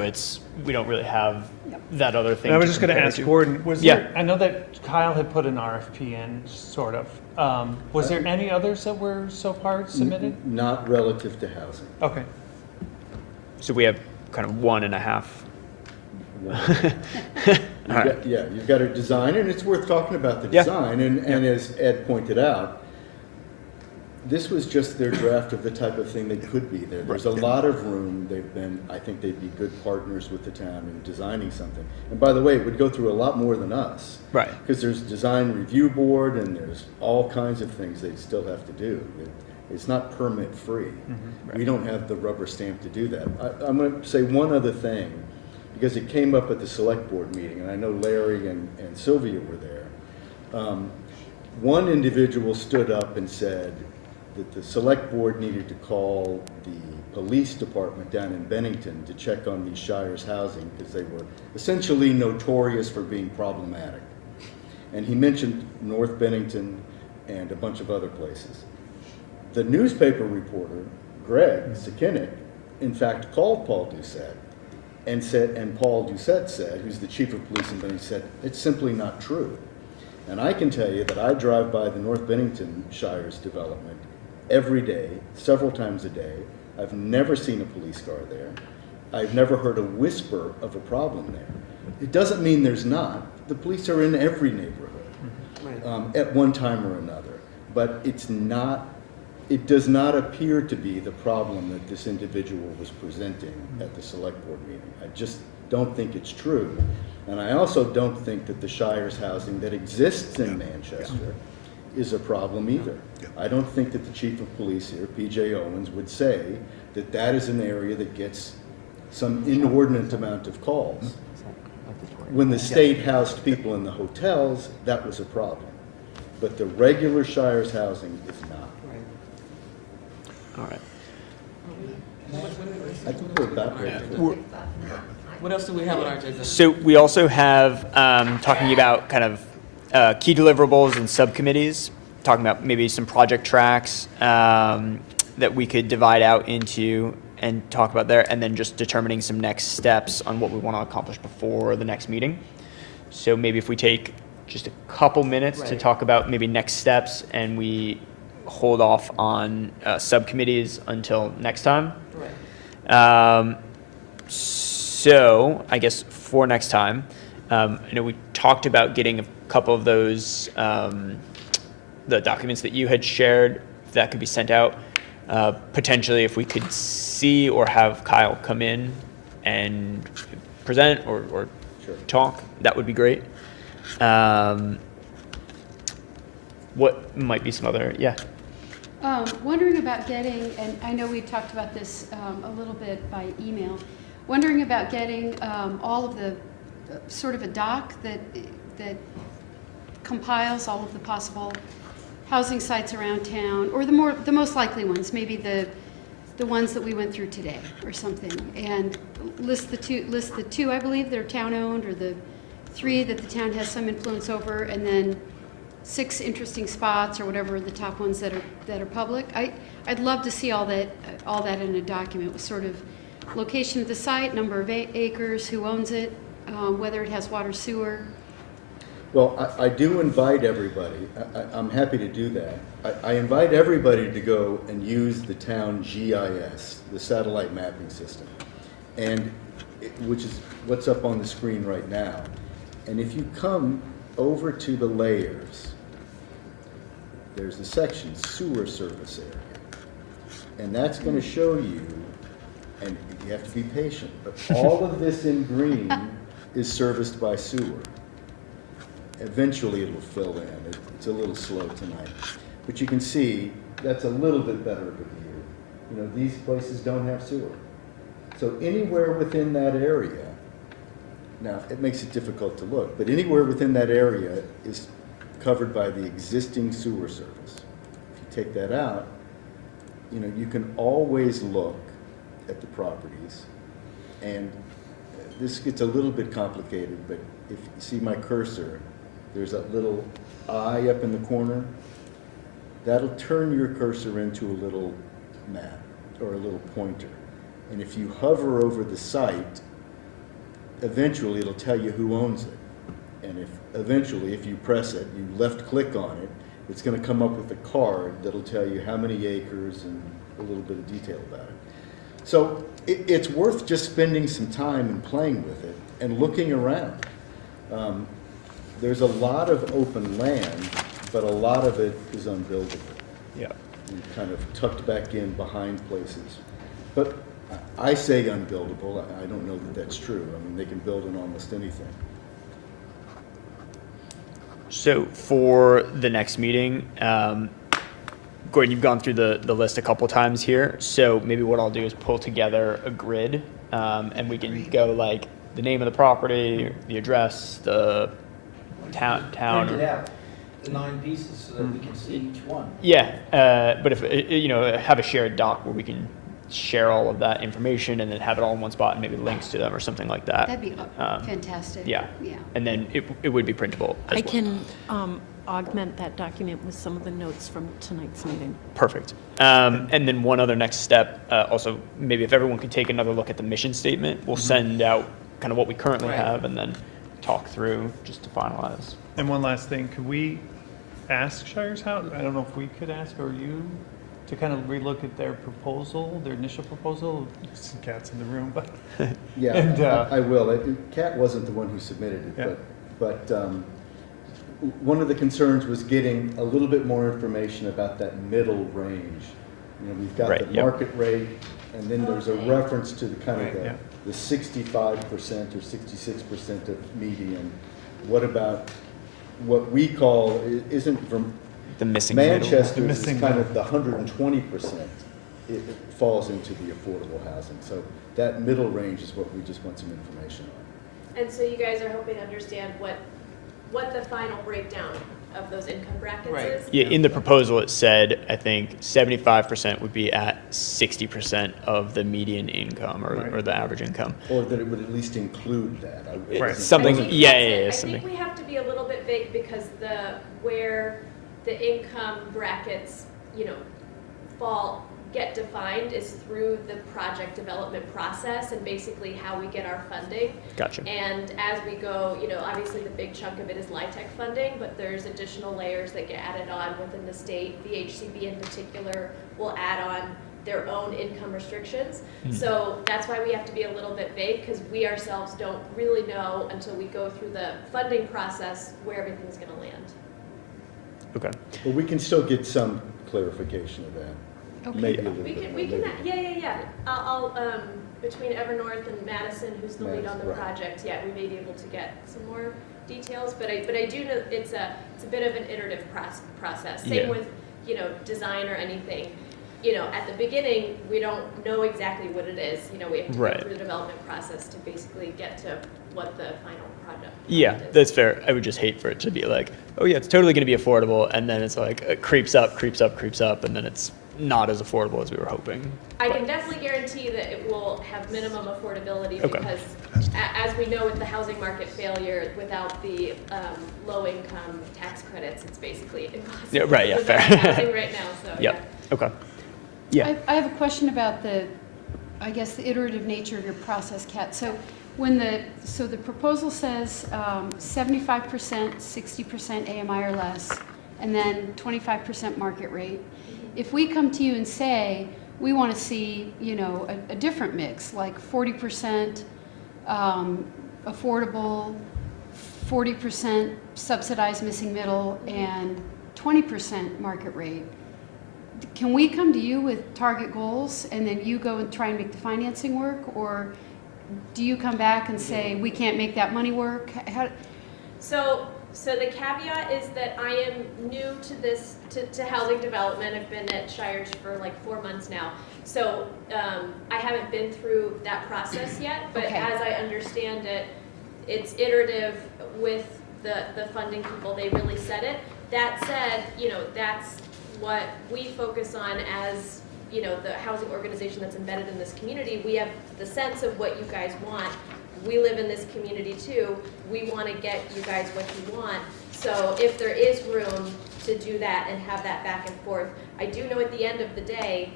we don't really have that other thing. And I was just going to ask Gordon, was there, I know that Kyle had put an RFP in, sort of. Was there any others that were so far submitted? Not relative to housing. Okay. So we have kind of 1.5. You've got a design, and it's worth talking about the design. And as Ed pointed out, this was just their draft of the type of thing that could be there. There's a lot of room. I think they'd be good partners with the town in designing something. And by the way, it would go through a lot more than us. Because there's design review board, and there's all kinds of things they still have to do. It's not permit-free. Right. We don't have the rubber stamp to do that. I'm going to say one other thing, because it came up at the select board meeting, and I know Larry and Sylvia were there. One individual stood up and said that the select board needed to call the police department down in Bennington to check on these Shires housing, because they were essentially notorious for being problematic. And he mentioned North Bennington and a bunch of other places. The newspaper reporter, Greg Sakinik, in fact called Paul Doucette and said, and Paul Doucette said, who's the chief of police in Bennington, said, it's simply not true. And I can tell you that I drive by the North Bennington Shires development every day, several times a day. I've never seen a police car there. I've never heard a whisper of a problem there. It doesn't mean there's not. The police are in every neighborhood at one time or another. But it's not, it does not appear to be the problem that this individual was presenting at the select board meeting. I just don't think it's true. And I also don't think that the Shires housing that exists in Manchester is a problem either. I don't think that the chief of police here, P.J. Owens, would say that that is an area that gets some inordinate amount of calls. When the state housed people in the hotels, that was a problem. But the regular Shires housing is not. All right. I think we're about ready. What else do we have on our agenda? So we also have, talking about kind of key deliverables and subcommittees, talking about maybe some project tracks that we could divide out into and talk about there, and then just determining some next steps on what we want to accomplish before the next meeting. So maybe if we take just a couple minutes to Right. talk about maybe next steps, and we hold off on subcommittees until next time. Right. So I guess for next time, I know we talked about getting a couple of those, the documents that you had shared, if that could be sent out. Potentially, if we could see or have Kyle come in and present or Sure. talk, that would be great. What might be some other, yeah. Wondering about getting, and I know we talked about this a little bit by email, wondering about getting all of the, sort of a doc that compiles all of the possible housing sites around town, or the most likely ones, maybe the ones that we went through today or something, and list the two, I believe, that are town-owned, or the 3 that the town has some influence over, and then 6 interesting spots, or whatever the top ones that are public. I'd love to see all that in a document, with sort of location of the site, number of acres, who owns it, whether it has water, sewer. Well, I do invite everybody, I'm happy to do that. I invite everybody to go and use the town GIS, the satellite mapping system, and which is what's up on the screen right now. And if you come over to the layers, there's a section, sewer service area. And that's going to show you, and you have to be patient, but all of this in green is serviced by sewer. Eventually it'll fill in. It's a little slow tonight. But you can see that's a little bit better of a view. You know, these places don't have sewer. So anywhere within that area, now it makes it difficult to look, but anywhere within that area is covered by the existing sewer service. If you take that out, you know, you can always look at the properties, and this gets a little bit complicated, but if you see my cursor, there's that little eye up in the corner. That'll turn your cursor into a little map or a little pointer. And if you hover over the site, eventually it'll tell you who owns it. And if you press it, you left click on it, it's going to come up with a card that'll tell you how many acres and a little bit of detail about it. So it's worth just spending some time and playing with it and looking around. There's a lot of open land, but a lot of it is unbuildable. Yeah. And kind of tucked back in behind places. But I say unbuildable. I don't know that that's true. I mean, they can build in almost anything. So for the next meeting, Gordon, you've gone through the list a couple times here, so maybe what I'll do is pull together a grid, and we can go like the name of the property, the address, the town. Print it out, the 9 pieces, so that we can see each one. Yeah, but if, have a shared doc where we can share all of that information and then have it all in one spot and maybe links to them or something like that. That'd be fantastic. Yeah. Yeah. And then it would be printable as I well. can augment that document with some of the notes from tonight's meeting. Perfect. And then one other next step, also maybe if everyone could take another look at the mission statement, we'll send out kind of what we currently have and then talk through just to finalize. And one last thing, could we ask Shire's House, I don't know if we could ask, or you, to kind of relook at their proposal, their initial proposal? Some cats in the room, but. Yeah, And, I will. Kat wasn't the one who submitted it, Yeah. but one of the concerns was getting a little bit more information about that middle range. You know, we've got Right, the yep. market rate, and then there's a reference to the kind of Right, yeah. the 65% or 66% of median. What about what we call, isn't from The missing middle. Manchester The is missing kind middle. of the 120%. It falls into the affordable housing. So that middle range is what we just want some information on. And so you guys are hoping to understand what the final breakdown of those income brackets Right. is? Yeah, in the proposal, it said, I think 75% would be at 60% of the median income or the average income. Or that it would at least include that. Right. wasn't- Something- I think yeah, that's yeah, it. yeah, I something. think we have to be a little bit vague because where the income brackets, get defined is through the project development process and basically how we get our funding. Gotcha. And as we go, obviously the big chunk of it is LIHTC funding, but there's additional layers that get added on within the state. VHCB in particular will add on their own income restrictions. So that's why we have to be a little bit vague, because we ourselves don't really know until we go through the funding process where everything's gonna land. Okay. But we can still get some clarification of that. Okay. Maybe a little We bit. can, more. yeah. I'll, between Evernorth and Madison, who's the lead on the Right. project, yeah, we may be able to get some more details, but I do know it's a bit of an iterative process. Same Yeah. with, design or anything. At the beginning, we don't know exactly what it is. We have to Right. go through the development process to basically get to what the final project Yeah, is. that's fair. I would just hate for it to be like, oh yeah, it's totally going to be affordable, and then it's like it creeps up, and then it's not as affordable as we were hoping. I can definitely guarantee that it will have minimum affordability Okay. because as we know with the housing market failure, without the low-income tax credits, it's basically impossible. Yeah, right, yeah, to fair. develop housing right now, so Yep. yeah. Okay. Yeah. I have a question about the iterative nature of your process, Kat. So the proposal says 75%, 60% AMI or less, and then 25% market rate. If we come to you and say, we want to see, a different mix, like 40% affordable, 40% subsidized missing middle, and 20% market rate, can we come to you with target goals and then you go and try and make the financing work? Or do you come back and say, we can't make that money work? So the caveat is that I am new to this, to housing development. I've been at Shires for like 4 months now. So I haven't been through that process yet, but Okay. as I understand it, it's iterative with the funding people. They really said it. That said, that's what we focus on as, the housing organization that's embedded in this community. We have the sense of what you guys want. We live in this community too. We want to get you guys what you want. So if there is room to do that and have that back and forth, I do know at the end of the day,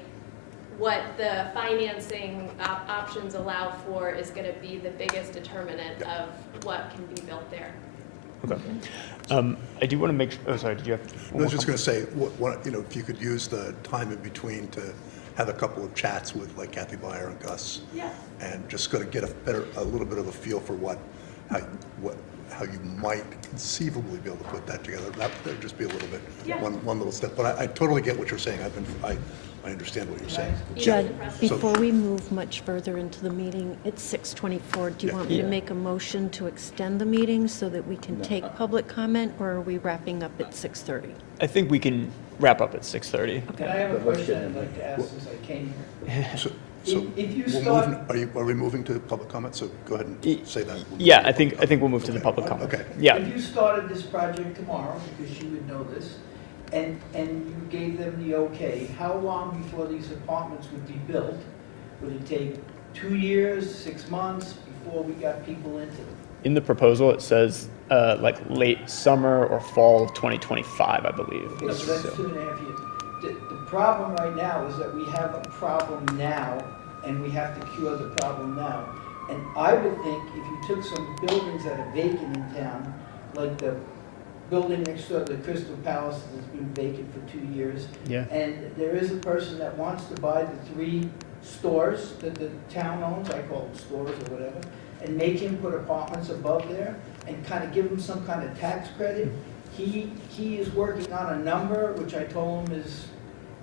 what the financing options allow for is going to be the biggest determinant of what can be built there. Okay. I do want to make. Oh, sorry. Did you have? I was just going to say, if you could use the time in between to have a couple of chats with like Kathy Byer and Gus, Yeah. and just going to get a little bit of a feel for how you might conceivably be able to put that together. That would just be a little bit, Yeah. one little step. But I totally get what you're saying. I understand what you're saying. Judd, So- before we move much further into the meeting, it's 6:24. Do you Yeah. want me to Yeah. make a motion to extend the meeting so that we can take public comment, or are we wrapping up at 6:30? I think we can wrap up at 6:30. And I have a But let's question get I'd in like to ask since I came here. So If you we'll start- move, are we moving to public comment? So go ahead Y- and say that. Yeah, I think we'll move to the Okay. public comment. Okay. Yeah. If you started this project tomorrow, because you would know this, and you gave them the okay, how long before these apartments would be built? Would it take 2 years, 6 months before we got people into them? In the proposal, it says like late summer or fall of 2025, I believe. Okay, so that's 2.5 years. The problem right now is that we have a problem now, and we have to cure the problem now. And I would think if you took some buildings that are vacant in town, like the building next door, the Crystal Palace that's been vacant for 2 years, Yeah. and there is a person that wants to buy the 3 stores that the town owns, I call them stores or whatever, and make him put apartments above there and kind of give him some kind of tax credit. He is working on a number, which I told him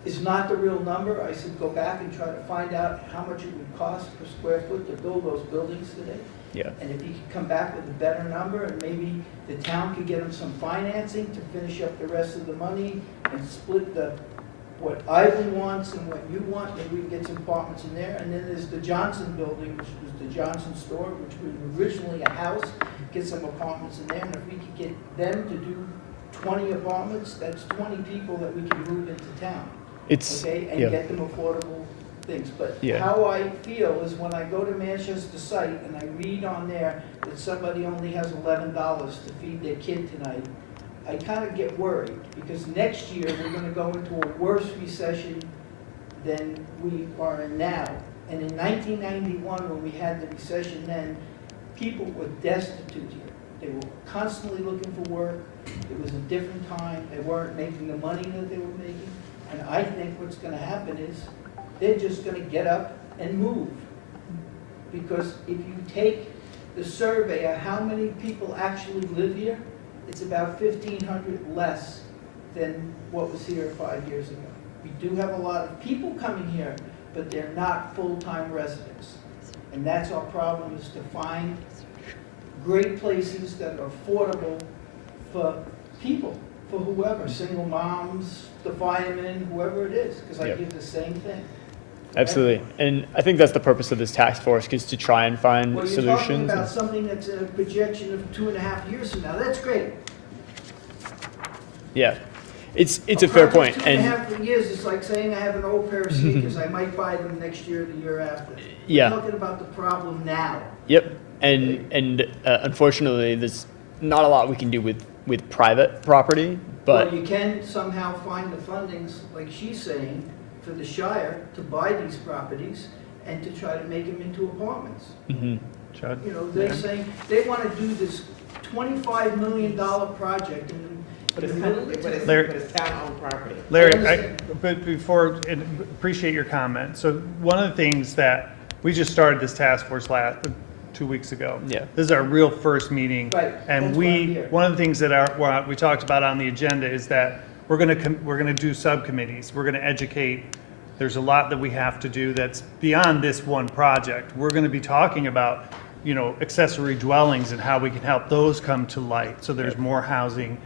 is not the real number. I said, go back and try to find out how much it would cost per square foot to build those buildings today. Yeah. And if he could come back with a better number, and maybe the town could get him some financing to finish up the rest of the money and split what Ivan wants and what you want, maybe we can get some apartments in there. And then there's the Johnson building, which was the Johnson store, which was originally a house, get some apartments in there. And if we could get them to do 20 apartments, that's 20 people that we can move into town. It's, Okay, and yeah. get them affordable things. But Yeah. how I feel is when I go to Manchester site and I read on there that somebody only has $11 to feed their kid tonight, I kind of get worried, because next year we're gonna go into a worse recession than we are in now. And in 1991, when we had the recession then, people were destitute here. They were constantly looking for work. It was a different time. They weren't making the money that they were making. And I think what's gonna happen is, they're just gonna get up and move. Because if you take the survey of how many people actually live here, it's about 1,500 less than what was here 5 years ago. We do have a lot of people coming here, but they're not full-time residents. And that's our problem, is to find great places that are affordable for people, for whoever, single moms, the firemen, whoever it is, because I Yep. give the same thing. Absolutely. And I think that's the purpose of this task force, is to try and find Well, you're talking solutions. about something that's a projection of 2.5 years from now, that's great. Yeah. It's a fair point. And 2.5 years is like saying I have an old pair of sneakers, I might buy them next year or the year after. Yeah. We're talking about the problem now. yep. And unfortunately, there's not a lot we can do with private property, but Well, you can somehow find the fundings, like she's saying, for the Shire to buy these properties and to try to make them into apartments. Mhm. Chad? You know, they're saying, they want to do this $25 million project and. But it's Larry- town-owned property. Larry, understand. but before, and appreciate your comment. So one of the things that, we just started this task force 2 weeks ago. Yeah. This is our real first meeting. Right, And that's why I'm here. one of the things that what we talked about on the agenda is that we're gonna do subcommittees. We're gonna educate. There's a lot that we have to do that's beyond this one project. We're gonna be talking about, accessory dwellings and how we can help those come to light. So there's more housing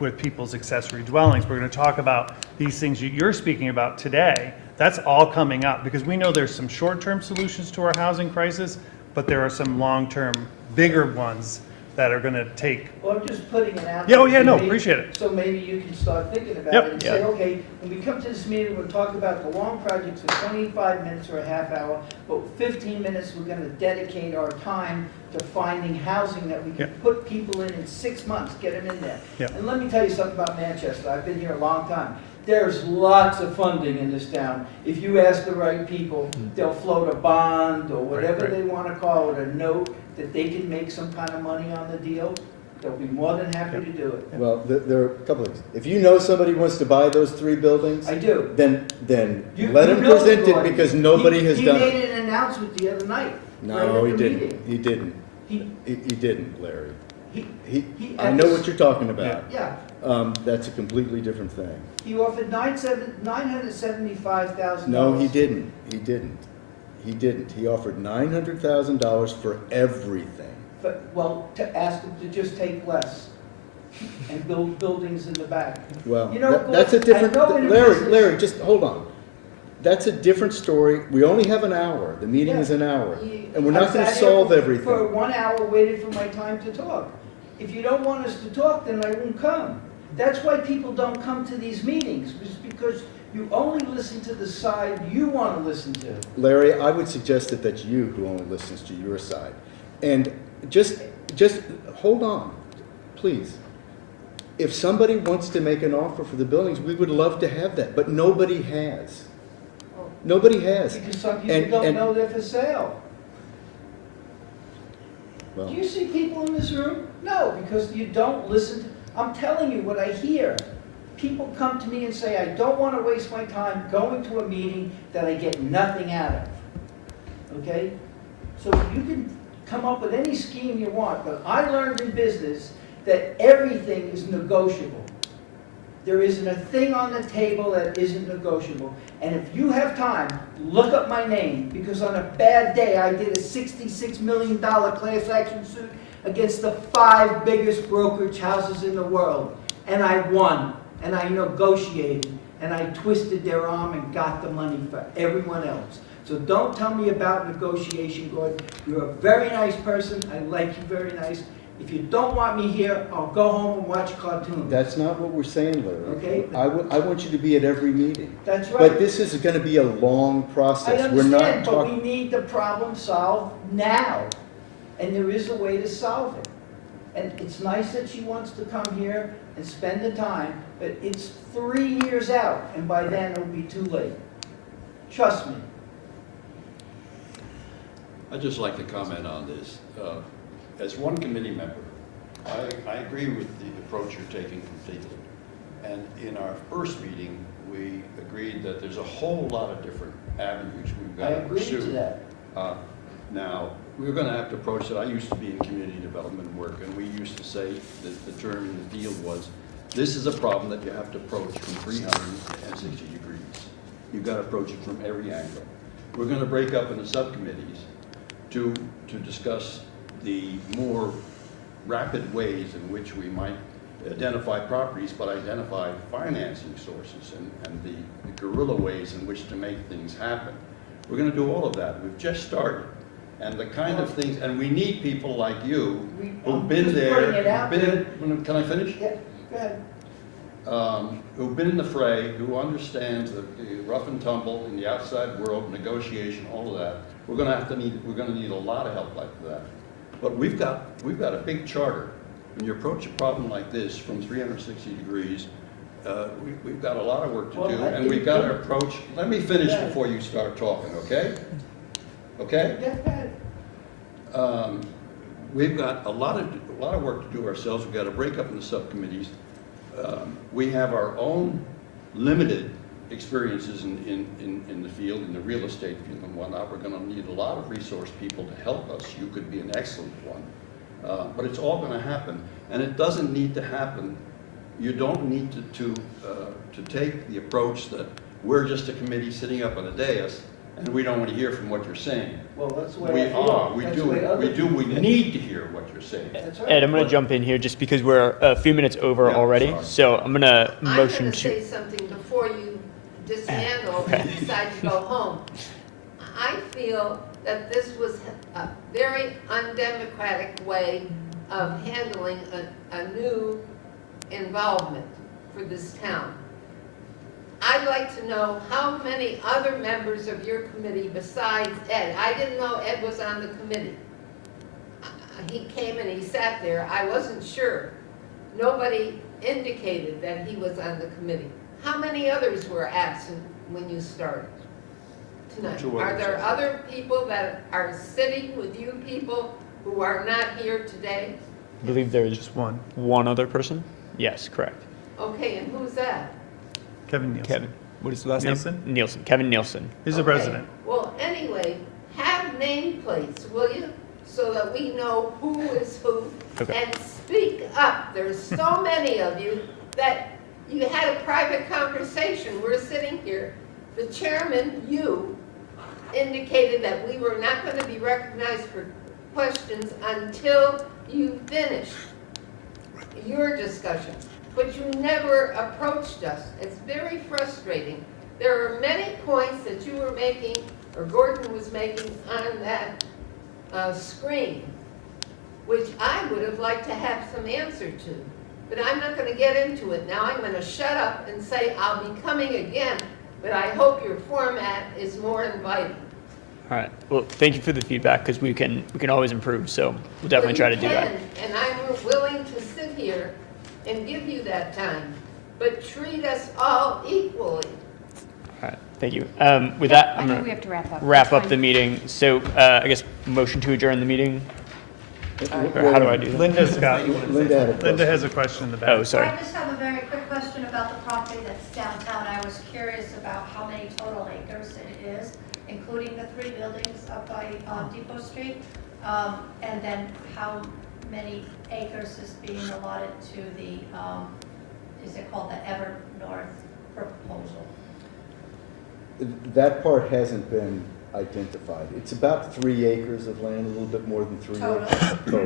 with people's accessory dwellings. We're going to talk about these things you're speaking about today. That's all coming up, because we know there's some short-term solutions to our housing crisis, but there are some long-term, bigger ones that are going to take. Well, I'm just putting it out. Yeah, oh, yeah, there. no, Maybe- appreciate it. So maybe you can start thinking about Yep. it and Yeah. say, okay, when we come to this meeting, we'll talk about the long projects for 25 minutes or a half hour, but 15 minutes, we're gonna dedicate our time to finding housing that we can Yep. put people in 6 months, get them in there. Yep. And let me tell you something about Manchester. I've been here a long time. There's lots of funding in this town. If you ask the right people, they'll float a bond or whatever right. they wanna call it, a note, that they can make some kind of money on the deal. They'll be more than happy to do it. Well, there are a couple of things. If you know somebody wants to buy those 3 buildings, I do. then You- let you him know present the it, guy. because nobody has done He it. made an announcement the other night. No, right he at the didn't. meeting. He didn't. He, He didn't, Larry. he. I know what you're talking about. Yeah, That's a completely different thing. he offered $975,000. No, he didn't. He didn't. He didn't. He offered $900,000 for everything. But, well, to ask him to just take less. and build buildings in the back. Well, You know, that's a Gordon, different, I know in business- Larry, just hold on. That's a different story. We only have an hour. The meeting is an hour. And we're I not gonna sat here solve For everything. 1 hour, waited for my time to talk. If you don't want us to talk, then I won't come. That's why people don't come to these meetings, is because you only listen to the side you want to listen to. Larry, I would suggest that that's you who only listens to your side. And just hold on, please. If somebody wants to make an offer for the buildings, we would love to have that, but nobody has. Nobody has. Because some people And- don't and- know they're for sale. Well, Do you see people in this room? No, because you don't listen to, I'm telling you what I hear. People come to me and say, I don't want to waste my time going to a meeting that I get nothing out of. Okay? So you can come up with any scheme you want, but I learned in business that everything is negotiable. There isn't a thing on the table that isn't negotiable. And if you have time, look up my name, because on a bad day, I did a $66 million class action suit against the 5 biggest brokerage houses in the world. And I won, and I negotiated, and I twisted their arm and got the money for everyone else. So don't tell me about negotiation, Gordon. You're a very nice person. I like you very nice. If you don't want me here, I'll go home and watch cartoons. that's not what we're saying, Larry. Okay. I want you to be at every meeting. That's right. But this is gonna be a long I process. We're not understand, but we talking. need the problem solved now. And there is a way to solve it. And it's nice that she wants to come here and spend the time, but it's 3 years out, and by then it'll be too late. Trust me. I'd just like to comment on this. As one committee member, I agree with the approach you're taking completely. And in our first meeting, we agreed that there's a whole lot of different avenues we've I got to agree pursue. to that. Now, we're going to have to approach it. I used to be in community development work, and we used to say that the term in the field was, this is a problem that you have to approach from 360 degrees. You've got to approach it from every angle. We're going to break up into subcommittees to discuss the more rapid ways in which we might identify properties, but identify financing sources and the guerrilla ways in which to make things happen. We're going to do all of that. We've just started. And the kind of things, and we need people like you who've been just there. putting it out there. Can I finish? Yeah, go ahead. Who've been in the fray, who understands the rough and tumble in the outside world, negotiation, all of that. We're going to need a lot of help like that. But we've got a big charter. When you approach a problem like this from 360 degrees, we've got a lot of work to do, and we've got to approach. Let me finish before you start talking, okay? Okay? Yeah, go ahead. We've got a lot of work to do ourselves. We've got to break up into subcommittees. We have our own limited experiences in the field, in the real estate field and whatnot. We're going to need a lot of resource people to help us. You could be an excellent one. But it's all going to happen, and it doesn't need to happen. You don't need to take the approach that we're just a committee sitting up on a dais and we don't want to hear from what you're saying. Well, that's the way We I feel. are, we That's the way other do, we people need to hear what you're saying. That's right. Ed, I'm going to jump in here just because we're a few minutes over Yeah, already. sorry. So I'm going to I'm motion going to say to. something before you dismantle and decide to go home. I feel that this was a very undemocratic way of handling a new involvement for this town. I'd like to know how many other members of your committee besides Ed. I didn't know Ed was on the committee. He came and he sat there. I wasn't sure. Nobody indicated that he was on the committee. How many others were absent when you started tonight? Two Are others, there I think. other people that are sitting with you people who are not here today? I believe there's Just one. one other person. Yes, correct. Okay, and who's that? Kevin Nielsen. Kevin. What is the last Nielsen? name? Nielsen. Kevin Nielsen. He's the Okay. president. Well, anyway, have nameplates, will you? So that we know who is who. Okay. And speak up. There's so many of you that you had a private conversation. We're sitting here. The chairman, you, indicated that we were not going to be recognized for questions until you finished. your discussion, but you never approached us. It's very frustrating. There are many points that you were making, or Gordon was making on that screen, which I would have liked to have some answer to. But I'm not going to get into it now. I'm going to shut up and say I'll be coming again, but I hope your format is more inviting. All right. Well, thank you for the feedback, because we can always improve. So we'll definitely try to do that. And I'm willing to sit here and give you that time, but treat us all equally. All right. Thank you. With that, I I'm think going we have to wrap up. to wrap That's up the fine. meeting. So I guess motion to adjourn the meeting. Or how do I do that? Linda's got, Linda had a Linda question. has a question in the back. Oh, sorry. I just have a very quick question about the property that's downtown. I was curious about how many total acres it is, including the 3 buildings up by Depot Street, and then how many acres is being allotted to the, is it called the Ever North proposal? That part hasn't been identified. It's about 3 acres of land, a little bit more than 3 Total? acres. Total,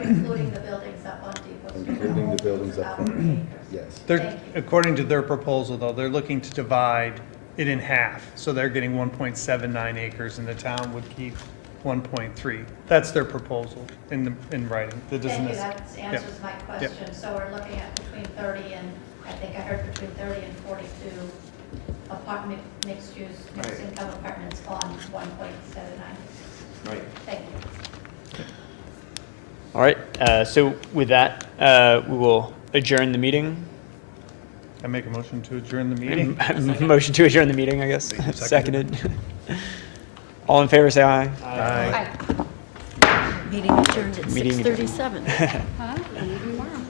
Including the buildings up on Depot Street? including the buildings up About 3 front. acres. Yes. They're, Thank you. according to their proposal, though, they're looking to divide it in half. So they're getting 1.79 acres, and the town would keep 1.3. That's their proposal in writing. That doesn't Thank you, necess- that answers my question. So we're looking at between 30 and, I think I heard between 30 and 42 apartment, mixed-use, mixed-income apartments on 1.79. Right. Thank you. All right. So with that, we will adjourn the meeting. I make a motion to adjourn the meeting. Motion to adjourn the meeting, I guess. Seconded. Seconded. All in favor, say aye. Aye. Hi. Meeting adjourned at Meeting adjourned. 6:37. Huh? Tomorrow.